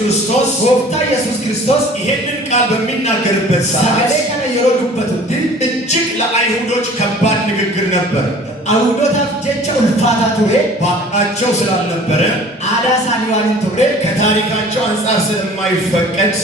ክርስቶስ ጎፍታ ኢየሱስ ክርስቶስ ይሄንን ቃል በሚናገርበት ሰዓት ሰገሌ ከነ የሮዱበት እጅግ ለአይሁዶች ከባድ ንግግር ነበር። አይሁዶታፍ ጀቸ ኡልፋታ ቱሬ ባቃቸው ስላልነበረ አዳ ሳኒዋን ቱሬ ከታሪካቸው አንፃር ስለማይፈቀድ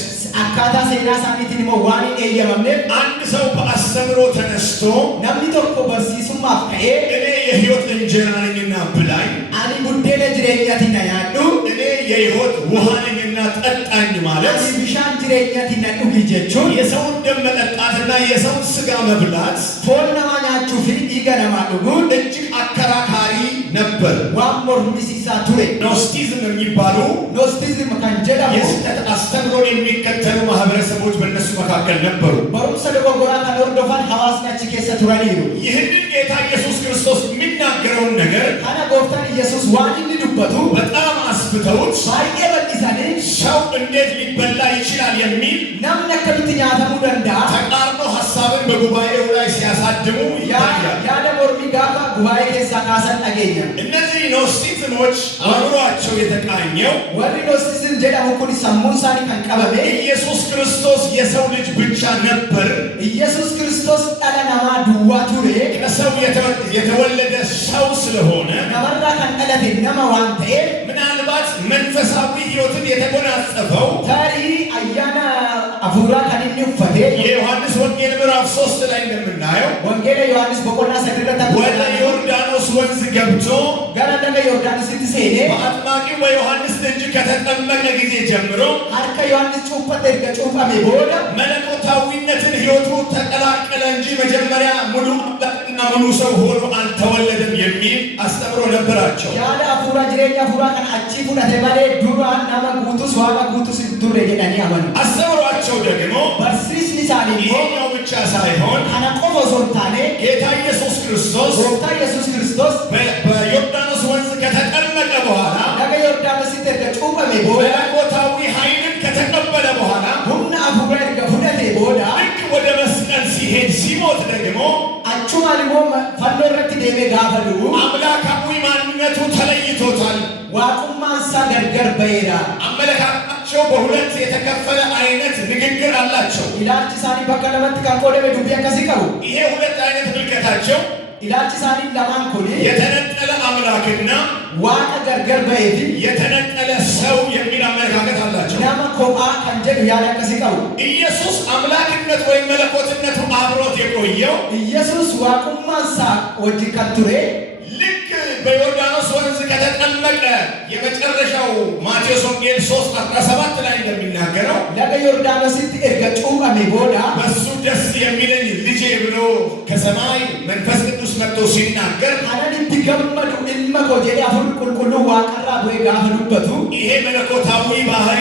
አካታ ሴራ ሳኒቲን መዋኒ ኤየመምነ አንድ ሰው በአስተምሮ ተነስቶ ነምኒ ቶኮ በርሲሱማ አፍከኤ እኔ የሕይወት እንጀራ ነኝና ብላኝ አኒ ቡዴነ ጅሬኛቲና ያዱ እኔ የሕይወት ውሃ ነኝና ጠጣኝ ማለት አኒ ቢሻን ጅሬኛቲና ዱጊ ጀቹን የሰውን ደም መጠጣትና የሰውን ስጋ መብላት ፎል ነማኛቹ ፊ ይገነማ ዱጉ እጅግ አከራካሪ ነበር። ዋሞር ሚሲሳ ቱሬ ኖስቲዝም የሚባሉ ኖስቲዝም ከንጀዳሙ የስህተት አስተምሮን የሚከተሉ ማህበረሰቦች በእነሱ መካከል ነበሩ። በሩሰ ደጎጎራ ከኖርዶፋን ሐዋስናች ከሰ ቱራኒሩ ይህንን ጌታ ኢየሱስ ክርስቶስ የሚናገረውን ነገር ካና ጎፍታን ኢየሱስ ዋን እንድዱበቱ በጣም አስፍተውት ባይኤ በዲሳኔ ሰው እንዴት ሊበላ ይችላል የሚል ናምነ ከብትኛተሙ ደንዳ ተቃርኖ ሐሳብን በጉባኤው ላይ ሲያሳድሙ ይታያል። ያደ ሞርሚ ጋፋ ጉባኤ ከሳ ካሰን አገኘ እነዚህ ኖስቲዝሞች አእምሯቸው የተቃኘው ወሪ ኖስቲዝም ጀዳሙ ኩኒ ሰሙንሳኒ ከንቀበቤ ኢየሱስ ክርስቶስ የሰው ልጅ ብቻ ነበር። ኢየሱስ ክርስቶስ ጠለናማ ዱዋ ቱሬ ከሰው የተወለደ ሰው ስለሆነ ነመራ ከንቀለቴ ነመ ዋንቴ ምናልባት መንፈሳዊ ሕይወትን የተጎናጸፈው ታሪ አያና አፉራ ከኒኒ ፈቴ የዮሐንስ ወንጌል ምዕራፍ 3 ላይ እንደምናየው ወንጌል ዮሐንስ በቆና ሰድረታ ወደ ዮርዳኖስ ወንዝ ገብቶ ገና ደገ ዮርዳኖስ ሲሄድ በአጥማቂው በዮሐንስ እጅ ከተጠመቀ ጊዜ ጀምሮ አርከ ዮሐንስ ጩፈት እርገ ጩፋሜ ቦዳ መለኮታዊነትን ሕይወቱ ተቀላቀለ እንጂ መጀመሪያ ሙሉ አምላክና ሙሉ ሰው ሆኖ አልተወለደም የሚል አስተምሮ ነበራቸው። ያለ አፉራ ጅሬኛ አፉራ ከን አቺ ፉዳቴ ባሌ ዱራ ናማ ጉቱስ ዋማ ጉቱስ ዱሬ ጀዳኒ አመኑ አስተምሯቸው ደግሞ በርሲስ ሊሳኒ ይሄኛው ብቻ ሳይሆን አናቆፎ ሶንታኔ ጌታ ኢየሱስ ክርስቶስ ጎፍታ ኢየሱስ ክርስቶስ በዮርዳኖስ ወንዝ ከተጠመቀ በኋላ ደገ ዮርዳኖስ ሲተርገ ጩፋሜ ቦዳ መለኮታዊ ኃይልን ከተቀበለ በኋላ ሁና አፉራ እርገ ፉዳቴ ቦዳ ልክ ወደ መስቀል ሲሄድ ሲሞት ደግሞ አቹማሊሞ ፈኖ ረቲ ዴሜ ጋፈሉ አምላካዊ ማንነቱ ተለይቶታል። ዋቁማንሳ ገርገር በይራ አመለካከታቸው በሁለት የተከፈለ አይነት ንግግር አላቸው። ኢላልቺ ሳኒ በቀለመት ካቆደበ ዱቢያ ከሲቀሩ ይሄ ሁለት አይነት ምልከታቸው ኢላልቺ ሳኒ ለማን ኮኒ የተነጠለ አምላክና ዋቀ ገርገር በይፊ የተነጠለ ሰው የሚል አመለካከት አላቸው። ናማ ኮባ ከንጀዱ ያለ ከሲቀሩ ኢየሱስ አምላክነት ወይም መለኮትነቱ አብሮት የቆየው ኢየሱስ ዋቁማንሳ ወጅ ከቱሬ ልክ በዮርዳኖስ ወንዝ ከተጠመቀ የመጨረሻው ማቴዎስ ወንጌል 3:17 ላይ እንደሚናገረው ለገ ዮርዳኖስ እርገ ጩፋሜ ቦዳ በሱ ደስ የሚለኝ ልጄ ብሎ ከሰማይ መንፈስ ቅዱስ መጥቶ ሲናገር አናን ትገመዱ እልመኮ ጀዲ አፉን ቁልቁሉ ዋቀራ ወይ ጋፈሉበቱ ይሄ መለኮታዊ ባህሪ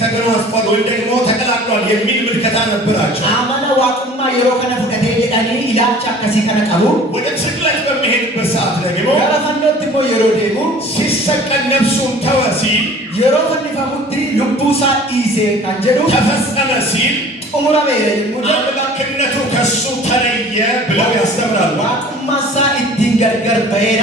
ተገናኝቷል ወይም ደግሞ ተቀላቅሏል የሚል ምልከታ ነበራቸው። አማና ዋቁማ የሮ ከነ ፉደቴ ጀዳኒ ኢላቻ ከሲ ከነቀቡ ወደ ስቅለት በሚሄድበት ሰዓት ደግሞ ገረፈኖት ሞ የሮ ዴሙ ሲሰቀል ነፍሱን ተወ ሲል የሮ ፈኒፋሙቲ ልቡሳ ኢሴ ከንጀዱ ተፈጸመ ሲል ኡሙራ በይረ የሙዳ አምላክነቱ ከሱ ተለየ ብለው ያስተምራሉ። ዋቁማሳ ኢቲን ገርገር በይራ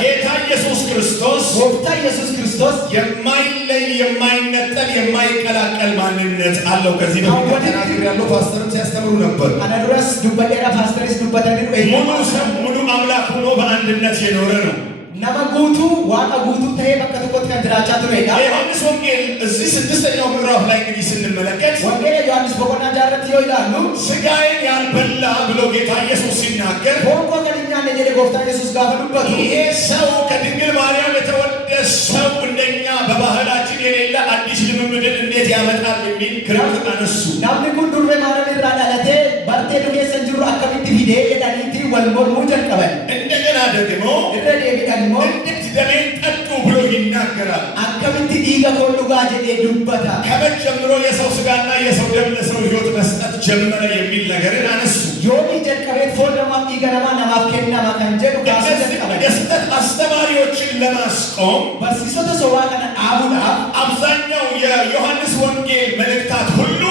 ጌታ ኢየሱስ ክርስቶስ ጎፍታ ኢየሱስ ክርስቶስ የማይለይ የማይነጠል የማይቀላቀል ማንነት አለው። ከዚህ በፊት ተናግሬ ያለው ፓስተርም ሲያስተምሩ ነበር። አናዱራስ ዱበዴራ ፓስተርስ ዱበደኒ ሙሉ ሰው ሙሉ አምላክ ሆኖ በአንድነት የኖረ ነው። ነመ ጉቱ ዋቀ ጉቱ ተሄ በከተቆት ከንድራቻ ቱሬዳ የዮሐንስ ወንጌል እዚህ 6ኛው ምዕራፍ ላይ እንግዲህ ስንመለከት ወንጌል ዮሐንስ በቆና ጃረት ይላሉ ስጋዬን ያልበላ ብሎ ጌታ ኢየሱስ ሲናገር ሆንቆ ከልኛ ነየለ ጎፍታ ኢየሱስ ጋፈሉበት ይሄ ሰው ከድንግል ማርያም የተወለደ ሰው እንደኛ በባህላችን የሌለ አዲስ ልምምድን እንዴት ያመጣል የሚል ክርክር አነሱ። ናምኒ ኩን ዱሬ ማረም ኢራ ዳለቴ በርቴ ዱጌ ሰንጅሩ አከሚት ፊዴ የዳኒቲ ወልሞርሙ ጀልቀበል እንደገና ደግሞ እረ ዴቢዳን ሞ እንዴት ደሜን ጠጡ ብሎ ይናገራል። አከሚት ዲጋ ኮሉ ጋጀ ዱበታ ከመቼ ጀምሮ የሰው ስጋና የሰው ደም ለሰው ሕይወት መስጠት ጀመረ የሚል ነገርን አነሱ። ዮኒ ጀልቀቤት ፎርደማ ኢገነማ ነማፍ ከነማ ከንጀዱ ካሱ ጀልቀበል የስህተት አስተማሪዎችን ለማስቆም በርሲሶተ ሰዋ ከነ አቡዳ አብዛኛው የዮሐንስ ወንጌል መልእክታት ሁሉ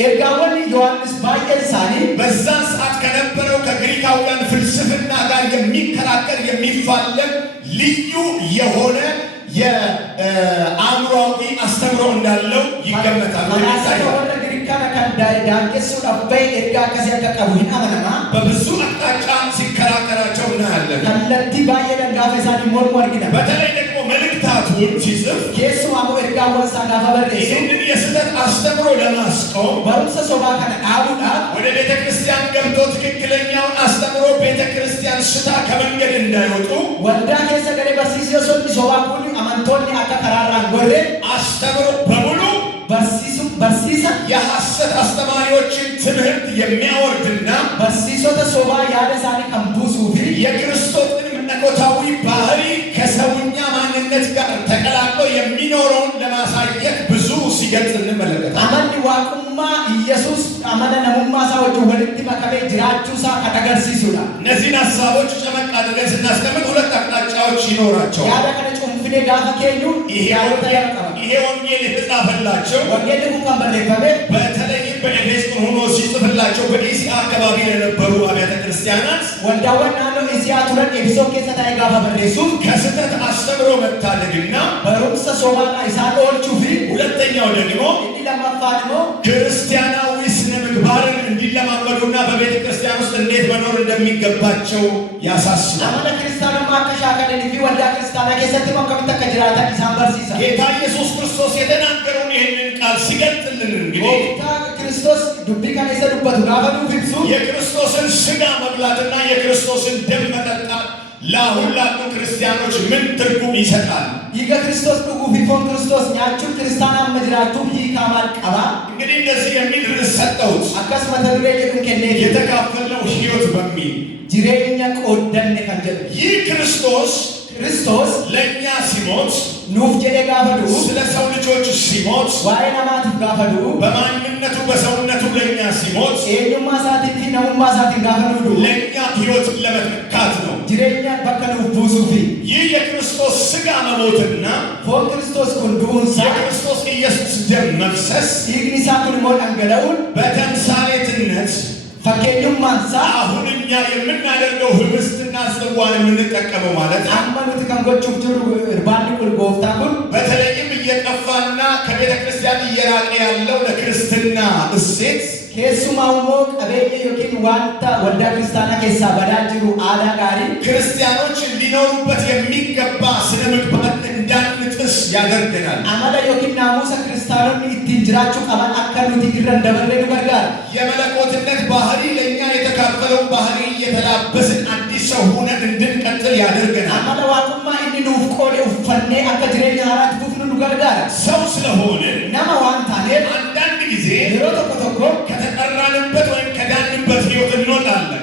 ኤርጋወን ዮሐንስ ባየን ሳኒ በዛን ሰዓት ከነበረው ከግሪካውያን ፍልስፍና ጋር የሚከራከር የሚፋለም ልዩ የሆነ የአእምሮአዊ አስተምሮ እንዳለው ይገመታል። በብዙ አቅጣጫ ሲከራከራቸው እናያለን። በተለይ ደግሞ መልእክታቱን ሲጽፍ ይህንን የስህተት አስተምሮ ለማስቆም ወደ ቤተ ክርስቲያን ገብቶ ትክክለኛውን አስተምሮ ቤተ ክርስቲያን ስታ ከመንገድ እንዳይወጡ አስተምሮ በሙሉ የሐሰት አስተማሪዎችን ትምህርት የሚያወርድና የክርስቶስን መለኮታዊ ባህሪ ከሰውኛ ማንነት ጋር ተቀላቅሎ የሚኖረውን ለማሳየት ብዙ ሲገልጽ እንመለከታለን። አማን ዋቁማ ኢየሱስ አማና ነሙማ ሳወጁ ወልቲ መከበ ጅራቹሳ ከተገርሲሱላ እነዚህን ሐሳቦች ጨመቅ አድርገን ስናስቀምጥ ሁለት አቅጣጫዎች ይኖራቸዋል። ያዳ ከነጩ ፍኔ ዳፈ ከዩ ይሄ ወንጌል የተጻፈላቸው ወንጌል እንኳን በለፈበ በተለይም በኤፌሶን ሆኖ ሲጽፍላቸው በኤሲያ አካባቢ ለነበሩ አብያተ ክርስቲያናት ወንዳወና ነው ኤሲያ ቱረን ኤፌሶን ከሰታይ ጋፋ በረሱ ከስህተት አስተምሮ መታደግና በሩምሰ ሶማና ኢሳዶቹ ፊ ሁለተኛው ደግሞ እንዲለማፋድሞ ክርስቲያናዊ ስነ ምግባርን እንዲለማመዱና በቤተ ክርስቲያን ውስጥ እንዴት መኖር እንደሚገባቸው ያሳስባል። አማለ ክርስቲያኑ ማከሻከለ ዲቪ ወንዳ ክርስቲያና ከሰት ማከምታ ከጅራታ ኢሳምበርሲሳ ጌታ ኢየሱስ ክርስቶስ የተናገረውን ይህንን ቃል ሲገልጥልን እንግዲህ ጌታ ክርስቶስ ዱቢ ከነሰ ዱበቱ ጋፈዱ ፍብሱ የክርስቶስን ስጋ መብላትና የክርስቶስን ደም መጠጣት ለአሁን ላሉ ክርስቲያኖች ምን ትርጉም ይሰጣል? ይገ ክርስቶስ ዱጉ ፊፎን ክርስቶስ ኛቹ ክርስቲያና መጅራቱ ይካማል ቀባ እንግዲህ እንደዚህ የሚል ርዕስ ሰጠሁት። አከስመተ ዱሬ ጀዱን ከኔ የተካፈልነው ሕይወት በሚል ጅሬኛ ቆደን ከንጀ ይህ ክርስቶስ ለእኛ ሲሞት ኑፍ ጀደ ጋፈዱ ስለ ሰው ልጆች ሲሞት ዋይና ማት ጋፈዱ በማንነቱ በሰውነቱ ለእኛ ሲሞት ኤኙማ ሳቲቲ ነሙማ ሳቲ ጋፈዱ ለእኛ ሕይወትን ለመተካት ነው። ጅሬኛ በከኑ ቡሱፊ ይህ የክርስቶስ ስጋ መሞትና ፎን ክርስቶስ ኩንዱንሳ የክርስቶስ ኢየሱስ ደም መፍሰስ ይግኒሳ ኩንሞን አንገለውን በተምሳሌትነት ፈኬኙማንሳ አሁን እኛ የምናደርገው ህብስትና ጽዋን የምንጠቀመው ማለት አማኑት ከንጎቹ ጅሩ እርባን ቁልጎፍታኩን በተለይም እየጠፋና ከቤተ ክርስቲያን እየራቀ ያለው ለክርስትና እሴት ኬሱማውሞ ቀበየ ዮኪን ዋንታ ወልዳ ክርስቲያና ኬሳ በዳጅሩ አዳ ጋሪ ክርስቲያኖች እንዲኖሩበት የሚገባ ስነ ምግባር እንዳንጥስ ያደርገናል። አማዳ ዮኪን ናሙሰ ክርስቲያኖን ኢትንጅራቹ ቀባን አካሉት ይግረን ደበለዱ ጋር የመለኮትነት ባህሪ ለእኛ የተካፈለውን ባህሪ እየተላበስን አዲስ ሰው ሆነን እንድንቀጥል ያደርገናል። አማዳ ዋቁማ እንዲኑ ፍቆሌ ኡፈኔ አከ ጅሬኛ አራት ቡፍኑ ጋር ሰው ስለሆነ ናማ ዋንታኔ አንዳንድ ጊዜ ተቆ ከተጠራንበት ወይም ከዳንበት ሕይወት እንወጣለን።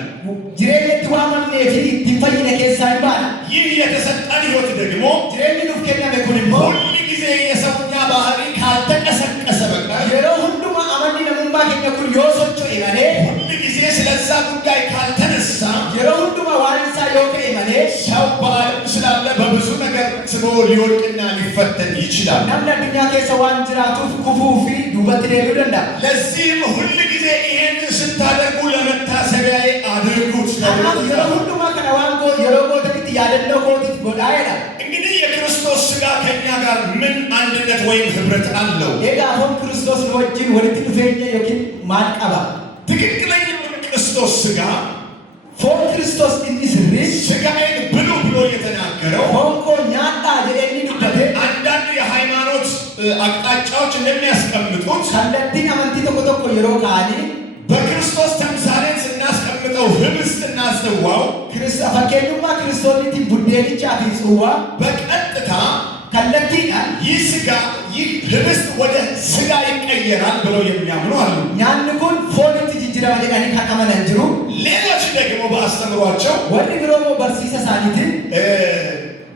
ጅሬኛት ዋማኔ ፊ ትፈይነ ኬሳ ይባል ይህ የተሰጠን ሕይወት ደግሞ ጅሬኝኑ ከነመ ኩንሞ ሁል ጊዜ የሰውኛ ባህሪ ካልተቀሰቀሰ በቀር የሮ ሁሉማ አማኒ ነሙማ ከነኩን ዮሶቾ ይመኔ ሁል ጊዜ ስለዛ ጉዳይ ካልተነሳ የሮ ሁሉማ ዋንሳ ዮከ ይመኔ ሰው በዓለም ስላለ በብዙ ነገር ስቦ ሊወድቅና ሊፈተን ይችላል። ናምና ዱኛ ኬሰ ዋን ጅራቱ ኩፉፊ ዱበት ደሉ ደንዳ ለዚህም ሁል ጊዜ ይሄንን ስታደርጉ ለመታሰቢያዬ አድርጉት። የሮ ሁሉማ ከነዋንጎ የሮ ጎተት ያደለው ጎተት ጎዳይዳ እንግዲህ የክርስቶስ ስጋ ከኛ ጋር ምን አንድነት ወይም ህብረት አለው? የጋፎን ክርስቶስ ወጅን ወልቲ ዱፌኛ ዮኪን ማንቀባ ትክክለኛው ክርስቶስ ስጋ ፎን ክርስቶስ እንዲስሪ ስጋዬን ብሉ ብሎ የተናገረው ፎንኮ ኛጣ ጀደኒ ዱበቴ አንዳንድ የሃይማኖት አቅጣጫዎች እንደሚያስቀምጡት ከለቲን አመንቲ ተቆ የሮ ካኒ በክርስቶስ ተምሳሌት ስናስቀምጠው ህብስትና ጽዋው ፈኬኙማ ክርስቶስቲ ቡዴኒቻ ፊ ጽዋ በቀጥታ ከለቲና ይህ ስጋ ይህ ህብስት ወደ ስጋ ይቀየራል ብለው የሚያምኑ አሉ። ኛንኩን ፎንቲ ጅጅራ ወደቃኒ ካቀመነጅሩ ሌሎች ደግሞ በአስተምሯቸው ወዲ ግሮሞ በርሲሰ ሳኒትን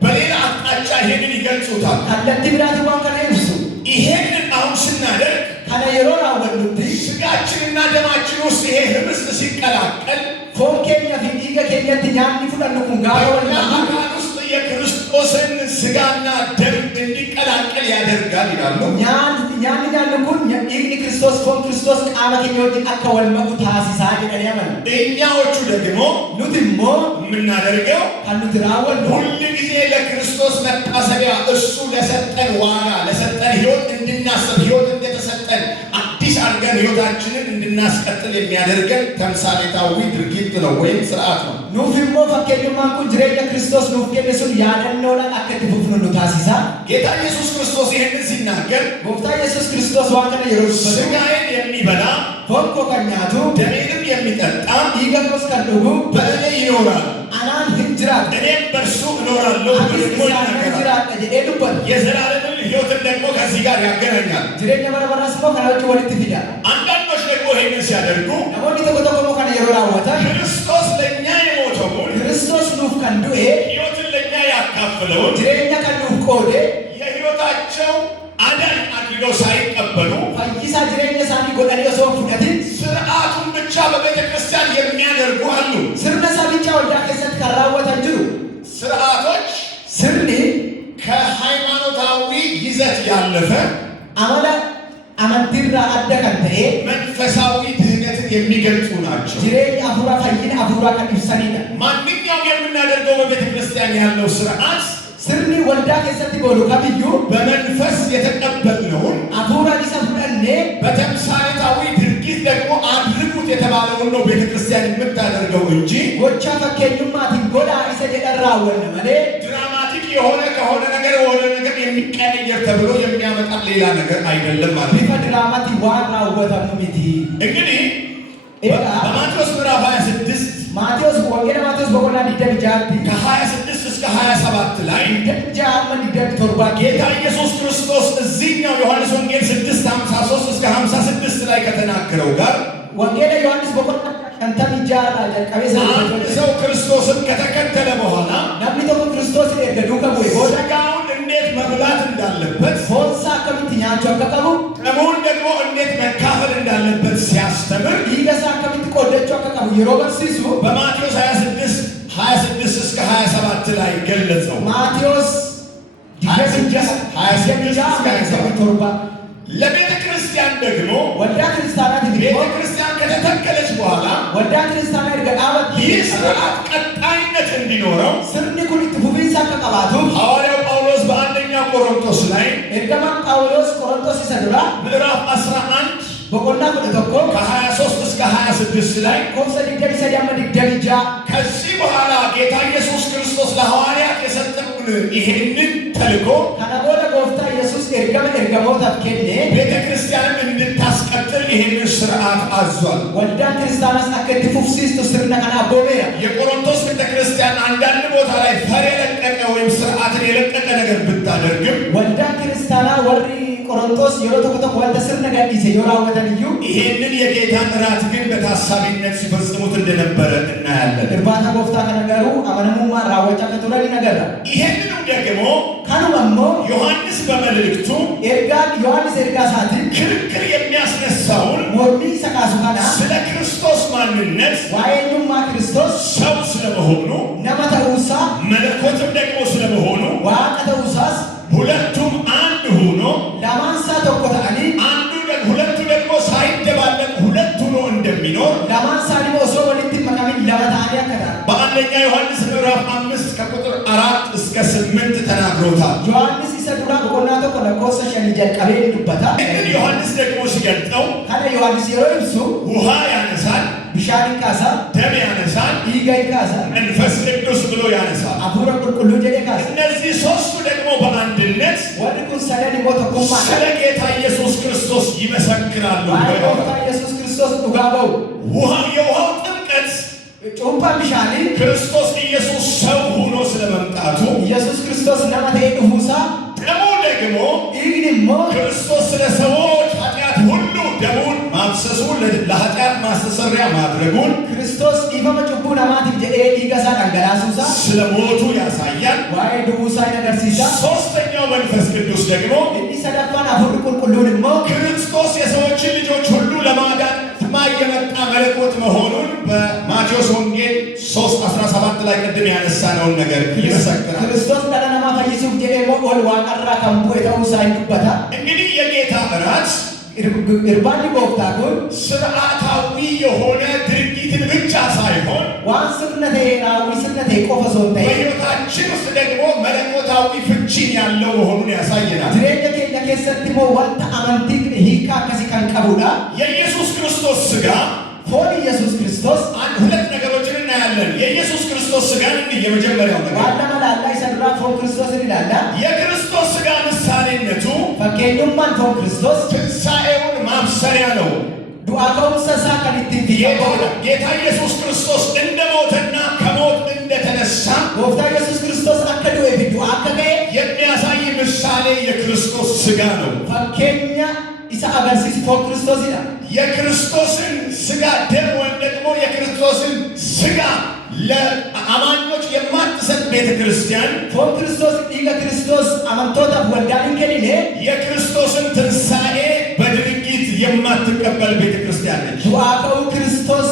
በሌላ አቅጣጫ ይሄንን ይገልጹታል። ከለቲ ብራቲ ዋን ከነ ይብሱ ይሄንን አሁን ስናደርግ ከነ የሮ ራወሉት ስጋችንና ደማችን ውስጥ ይሄ ህብስት ሲቀላቀል ፎንኬኛ ፊዲገ ኬኛት ኛኒ ፍለንኩን ጋወና አካል ውስጥ የክርስቶስን ስጋና ደም እንዲቀላቀል ያደርጋል ይላሉ። ኛን nyaanni nyaannu kun dhiigni Kiristoos foon Kiristoos qaama keenya wajjin akka wal maku taasisaa jedhanii amanu. እኛዎቹ ደግሞ nuti immoo የምናደርገው kan nuti raawwannu ሁል ጊዜ ለክርስቶስ መታሰቢያ እሱ ለሰጠን ዋጋ ለሰጠን ሕይወት እንድናስብ ሕይወት እንደተሰጠን አዲስ አድርገን ሕይወታችንን እንድናስቀጥል የሚያደርገን ተምሳሌታዊ ድርጊት ነው ወይም ስርዓት ነው። nuuf immoo fakkeenyummaan kun jireenya Kiristoos nuuf kenne sun yaadannoodhaan akka itti fufnu nu taasisa. ጌታ ኢየሱስ ክርስቶስ ይህንን ሲናገር gooftaa Yesuus Kiristoos waan kana yeroo dubbatu ሥጋዬን የሚበላ foon koo kan nyaatu ደሜንም የሚጠጣ dhiiga koos kan dhugu በእኔ ይኖራል anaan hin jiraatu እኔም በእርሱ እኖራለሁ ብሎ isaan hin jiraadha jedhee dubbata. የዘላለምን ሕይወትን ደግሞ ከዚህ ጋር ያገናኛል። jireenya bara baraas immoo kana wajjin walitti fida. አንዳንዶች ደግሞ ይህንን ሲያደርጉ namoonni tokko tokko immoo kana yeroo raawwatan ክርስቶስ ለእኛ የሞተውን Kiristoos nuuf kan du'e ሕይወትን ለእኛ ያካፍለውን jireenya kan nuuf qoode የሕይወታቸው አዳኝ አድርገው ሳይቀበሉ fayyisaa jireenya isaanii godhanii osoo hin fudhatin ስርዓቱን ብቻ በቤተ ክርስቲያን የሚያደርጉ አሉ። sirna isaa bicha waldaa keessatti kan raawwatan jiru. ስርዓቶች sirni ከሃይማኖታዊ ይዘት ያለፈ amala amantiirraa adda kan ta'e መንፈሳዊ ድህነትን የሚገልጹ ናቸው። jireenya hafuuraa fayyina hafuuraa kan ibsanidha. ማንኛውም የምናደርገው በቤተ ክርስቲያን ያለው ስርዓት sirni waldaa keessatti godhu kamiyyuu በመንፈስ የተቀበልነውን hafuuraan isa fudhannee በተምሳሌታዊ ድርጊት ደግሞ አድርጉት የተባለውን ነው ቤተ ክርስቲያን የምታደርገው እንጂ gochaa fakkeenyummaatiin godhaa isa jedhan raawwanna malee ድራማቲክ የሆነ ከሆነ ነገር ወደ ነገር የሚቀያየር ተብሎ የሚያመጣ ሌላ ነገር አይደለም ማለት ነው። bifa diraamaatti waan raawwatamu miti. እንግዲህ በማቴዎስ ምዕራፍ 26 Maatiyos wangeela Maatiyos boqonnaa 26 ከ26 እስከ 27 ላይ 27 ጌታ ኢየሱስ ክርስቶስ እዚህኛው ዮሐንስ ወንጌል 6:53 እስከ 56 ላይ ከተናገረው ጋር wangeela Yohaannis boqonnaa 56 jalqabee አንድ ሰው ክርስቶስን ከተከተለ በኋላ namni tokko Kiristoosin erga duukaa bu'e booda ሥጋውን እንዴት መብላት እንዳለበት foonsaa akkamitti nyaachuu akka qabu ደሙን ደግሞ እንዴት መካፈል እንዳለበት ሲያስተምር dhiiga isaa akkamitti qooddachuu akka qabu yeroo barsiisu በማቴዎስ 26 እስከ 27 ላይ ገለጸው። Maatiyos 26 ለቤተ ክርስቲያን ደግሞ waldaa kiristaanaatiif ቤተ immoo ክርስቲያን ከተተከለች በኋላ waldaa kiristaanaa erga dhaabatte ይህ ስርዓት ቀጣይነት እንዲኖረው sirni kun itti fufiinsa akka qabaatuuf ሐዋርያው ጳውሎስ በአንደኛ ቆሮንቶስ ላይ ergamaan Phaawulos Qorontos isa duraa ምዕራፍ 11 boqonnaa 11 ከ23 እስከ 26 ላይ koofsa 23 ከዚህ በኋላ ጌታ ኢየሱስ ክርስቶስ ለሐዋርያት የሰጠውን ይሄንን ተልእኮ kana booda gooftaa Yesuus ergamootaaf kenne ቤተ ክርስቲያንን እንድታስቀጥል ይሄንን ስርዓት አዟል። waldaan kiristaanaas akka itti fufsiistu sirna kana abboomeera. የቆሮንቶስ ቤተ ክርስቲያን አንዳንድ ቦታ ላይ ፈር የለቀቀ ወይም ስርዓትን የለቀቀ ነገር ብታደርግም waldaan kiristaanaa warri Qorontos yeroo tokko tokko wanta sirna gadhiise yoo raawwatan iyyuu ይሄንን የጌታን እራት ግን በታሳቢነት ሲፈጽሙት እንደነበረ እናያለን። irbaata gooftaa kana garuu amanamummaan raawwachaa akka turan ni agarra. ይሄንኑ ደግሞ kanuma immoo ዮሐንስ በመልእክቱ ergaan Yohaannis ergaa isaatiin ክርክር የሚያስነሳውን mormii isa kaasu kana ስለ ክርስቶስ ማንነት waa'ee eenyummaa Kiristoos ሰው ስለመሆኑ nama ta'uusaa መለኮትም ደግሞ ስለመሆኑ waaqa ta'uusaas ሁለቱም አንድ ሆኖ lamaansaa tokko ta'anii ሁለቱ ደግሞ ሳይደባለቅ ሁለት ሆኖ እንደሚኖር lamaan osoo walitti hin makamin lama ta'anii akka ta'an በአንደኛ ዮሐንስ ምዕራፍ 5 ከቁጥር 4 እስከ 8 ተናግሮታል። Yohaannis isa duraa boqonnaa tokko lakkoofsa 5 jalqabee dubbata. ይህን ዮሐንስ ደግሞ ሲገልጠው kana Yohaannis yeroo ibsu ውሃ ያነሳል፣ bishaan kaasa, ደም ያነሳል፣ dhiiga kaasa, መንፈስ ቅዱስ ብሎ ያነሳል። hafuura qulqulluu jedhee kaasa. እነዚህ ሶስቱ ደግሞ በአንድነት warri kun sadan immoo tokkummaa ስለ ጌታ ኢየሱስ ክርስቶስ ይመሰክራሉ። waa'ee gooftaa Yesuus Kiristoos dhugaa ba'u. የውሃው ጥምቀት cuuphaan bishaanii ክርስቶስ ኢየሱስ ሰው ሆኖ ስለመምጣቱ Yesuus Kiristoos nama ta'ee dhufuusaa ደሙ ደግሞ dhiigni immoo ክርስቶስ ስለ ሰዎች ኃጢአት ሁሉ ደሙን ማፍሰሱን ለኃጢአት ማስተሰሪያ ማድረጉን Kiristoos dhiifama cubbuu namaatiif jedhee dhiiga isaa dhangalaasuusaa ስለ ሞቱ ያሳያል። waa'ee du'uusaa ni agarsiisa. ሶስተኛው መንፈስ ቅዱስ ደግሞ inni sadaffaan hafuurri qulqulluun immoo ክርስቶስ የሰዎችን ልጆች ሁሉ ለማዳን የመጣ መለኮት መሆኑን በማቴዎስ ወንጌል 3:17 ላይ ቅድም ያነሳነውን ነገር ይመሰክራል። Kiristoos dhala namaa fayyisuuf jedhee immoo ol waaqarraa kan bu'e ta'uusaa ni dubbata. እንግዲህ የጌታ እራት ኢርባኒ ጎፍታኩን ስርዓታዊ የሆነ ድርጊትን ብቻ ሳይሆን ዋን ስርነቴ ራዊ ስርነቴ ቆፈሶንቴ በሕይወታችን ውስጥ ደግሞ መለኮታዊ ፍቺን ያለው መሆኑን ያሳየናል። ጅሬኛ ኬኛ ኬሰቲ ሞ ወንተ አመንቲ ሂካ ከሲ ከንቀቡዳ የኢየሱስ ክርስቶስ ሥጋ ፎን ኢየሱስ ክርስቶስ ሁለት ነገሮችን እናያለን። የኢየሱስ ክርስቶስ ሥጋን እንዲህ የመጀመሪያው ነገር ዋለመላላ ይሰድራ ፎን ክርስቶስ ይላላ የክርስቶስ ሥጋ ምሳሌነቱ ፈኬኙማን ፎን ክርስቶስ ትንሣኤውን ማብሰሪያ ነው። ዱዓከውም ሰሳ ከኒቲ ጌታ ኢየሱስ ክርስቶስ እንደሞተና ከሞት እንደተነሳ ጎፍታ ኢየሱስ ክርስቶስ አከዱ የፊዱ አከገ የሚያሳይ ምሳሌ የክርስቶስ ሥጋ ነው። ፈኬኛ ኢሳ አገርሲስ ፎን ክርስቶስ ይላል የክርስቶስን ሥጋ ደም ወይም ደግሞ የክርስቶስን ሥጋ ለአማኞች የማትሰጥ ቤተ ክርስቲያን ፎን ክርስቶስ ዲገ ክርስቶስ አመንቶታ ወልዳን ከሊኔ የክርስቶስን ትንሣኤ በድርጊት የማትቀበል ቤተ ክርስቲያን ነች። ዱዓከው ክርስቶስ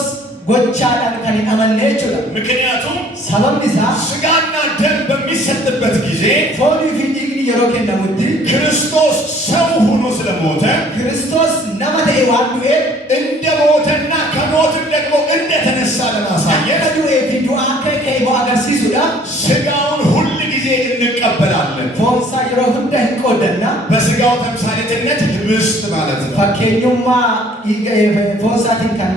ጎቻዳን ከኒ አመነችላ ምክንያቱም ሰበምኒሳ ሥጋና ደም በሚሰጥበት ጊዜ ፎን ፊዲግኒ የሮኬ ነሙዲ ክርስቶስ ሰው ሆኖ ስለሞተ ክርስቶስ ነመተ ዋዱኤ እንደሞተና ከሞትም ደግሞ እንደተነሳ ለማሳየት ከዱኤ ፊዱ አከ ከይቦ አገርሲሱዳ ሥጋውን ሁል ጊዜ እንቀበላለን። ፎንሳ የሮ ሁንደ ህንቆደና በሥጋው ተምሳሌትነት ህብስት ማለት ነው። ፈኬኙማ ፎንሳቲን ከን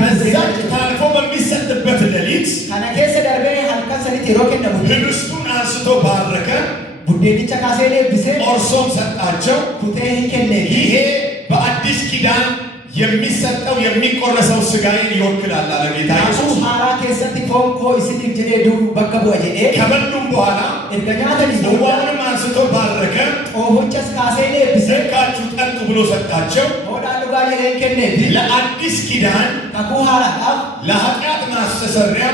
በዛች ታልፎ በሚሰጥበት ሌሊት ከነኬሰ ደርቤ ሀልከን ሰኒት የሮኬ ነሙዲ ህብስቱን አንስቶ ባረከ፣ ቡዴዲቻ ካሴሌ ብሴ ቆርሶም ሰጣቸው። ኩቴ ሂንኬኔ ይሄ በአዲስ ኪዳን የሚሰጠው የሚቆረሰው ሥጋዬን ይወክላል አለ ጌታ ኢየሱስ ኢየሱስ። ሃራ ኬሰቲ ፎንኮ ኢሲኒ ጀዴ ዱ በከቡ አጀዴ ከበሉም በኋላ እርገኛተኒ ጽዋውንም አንስቶ ባረከ፣ ኦሆቸስ ካሴሌ ብሴ ዘካችሁ ጠጡ ብሎ ሰጣቸው። ሆዳ ዱጋ ጀዴን ከኔ ለአዲስ ኪዳን ከኩ ሃራ ለኃጢአት ማስተሰሪያ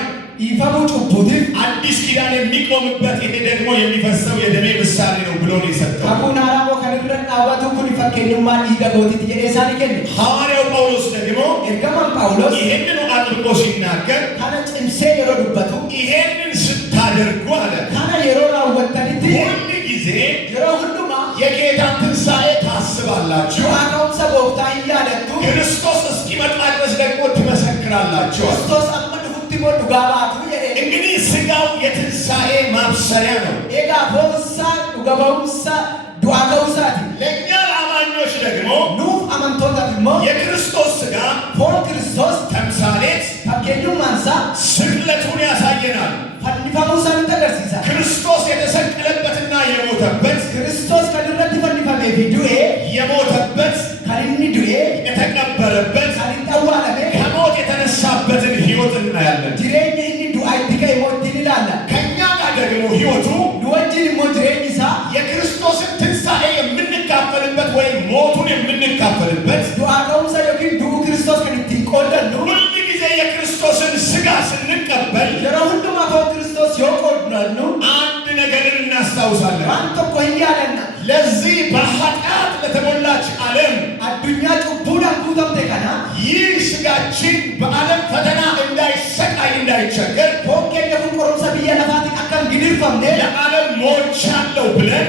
ኢፈሙ ጩቡቲፍ አዲስ ኪዳን የሚቆምበት ይሄ ደግሞ የሚፈሰው የደሜ ምሳሌ ነው ብሎ ነው የሰጠው። ከኩን ሃራሞ ከንብረን ዳባቱ ኩን ፈኬኙማን ኢገጎቲት የኤሳኒ ከኔ ሐዋርያው ጳውሎስ ደግሞ ኤርገማን ጳውሎስ ይሄንን አጥብቆ ሲናገር ከነ ጭምሴ የሮ ዱበቱ ይሄንን ስታደርጉ አለ ከነ የሮ ራወተኒት ሁል ጊዜ የሮ ሁሉማ የጌታን ትንሣኤ ታስባላችሁ፣ ዱዓከውምሰ ጎፍታ እያለቱ ክርስቶስ እስኪመጣ ድረስ ደግሞ ትመሰክራላችሁ። ክርስቶስ አመድ ሁቲሞ ዱጋባቱ የዴ እንግዲህ ሥጋው የትንሣኤ ማብሰሪያ ነው። ኤጋ ፎንሳ ዱገባውምሳ ዱዓከውሳቲ ለእኛ ለአማኞች ደግሞ ኑፍ አመንቶታት ሞ የክርስቶስ ሥጋ ፎን ክርስቶስ ተምሳሌት ፈኬኙማንሳ ስቅለቱን ያሳየናል። ፈኒፈሙሳን ተገርሲሳ ክርስቶስ የተሰቀለበትና የሞተበት ክርስቶስ ከድረት ፈኒፈሜ ዱኤ የሞተበት ከሊኒ ዱኤ የተቀበረበት ከሊጠዋለሜ ከሞት የተነሳበትን ሕይወት እናያለን። ጅሬኝ እኒ ዱአይቲ ከይሞቲን ይላለ ከእኛ ጋር ደግሞ ሕይወቱ ዱወጅን ሞ ጅሬኝሳ የክርስቶስን ትንሣኤ የምንካፈልበት ወይም ሞቱን የምንካፈልበት ዱዓከውምሳ ዮኪን ዱኡ ክርስቶስ ከንቲን ቆደኑ ሁል ጊዜ የክርስቶስን ሥጋ ስንቀበል የሮ ሁሉማ ፎን ክርስቶስ ዮቆድናኑ አንድ ነገርን እናስታውሳለን። አንተ እኮ እያለና ለዚህ በኃጢአት ለተሞላች ዓለም አዱኛ ጩቡዳን ኩተምቴ ከና ይህ ሥጋችን በዓለም ፈተና እንዳይሰቃይ እንዳይቸገር ፎንኬኛ ኩን ቆሮምሰ ብየ ለፋቲ አካም ግድርፈምኔ ለዓለም ሞቻለሁ ብለን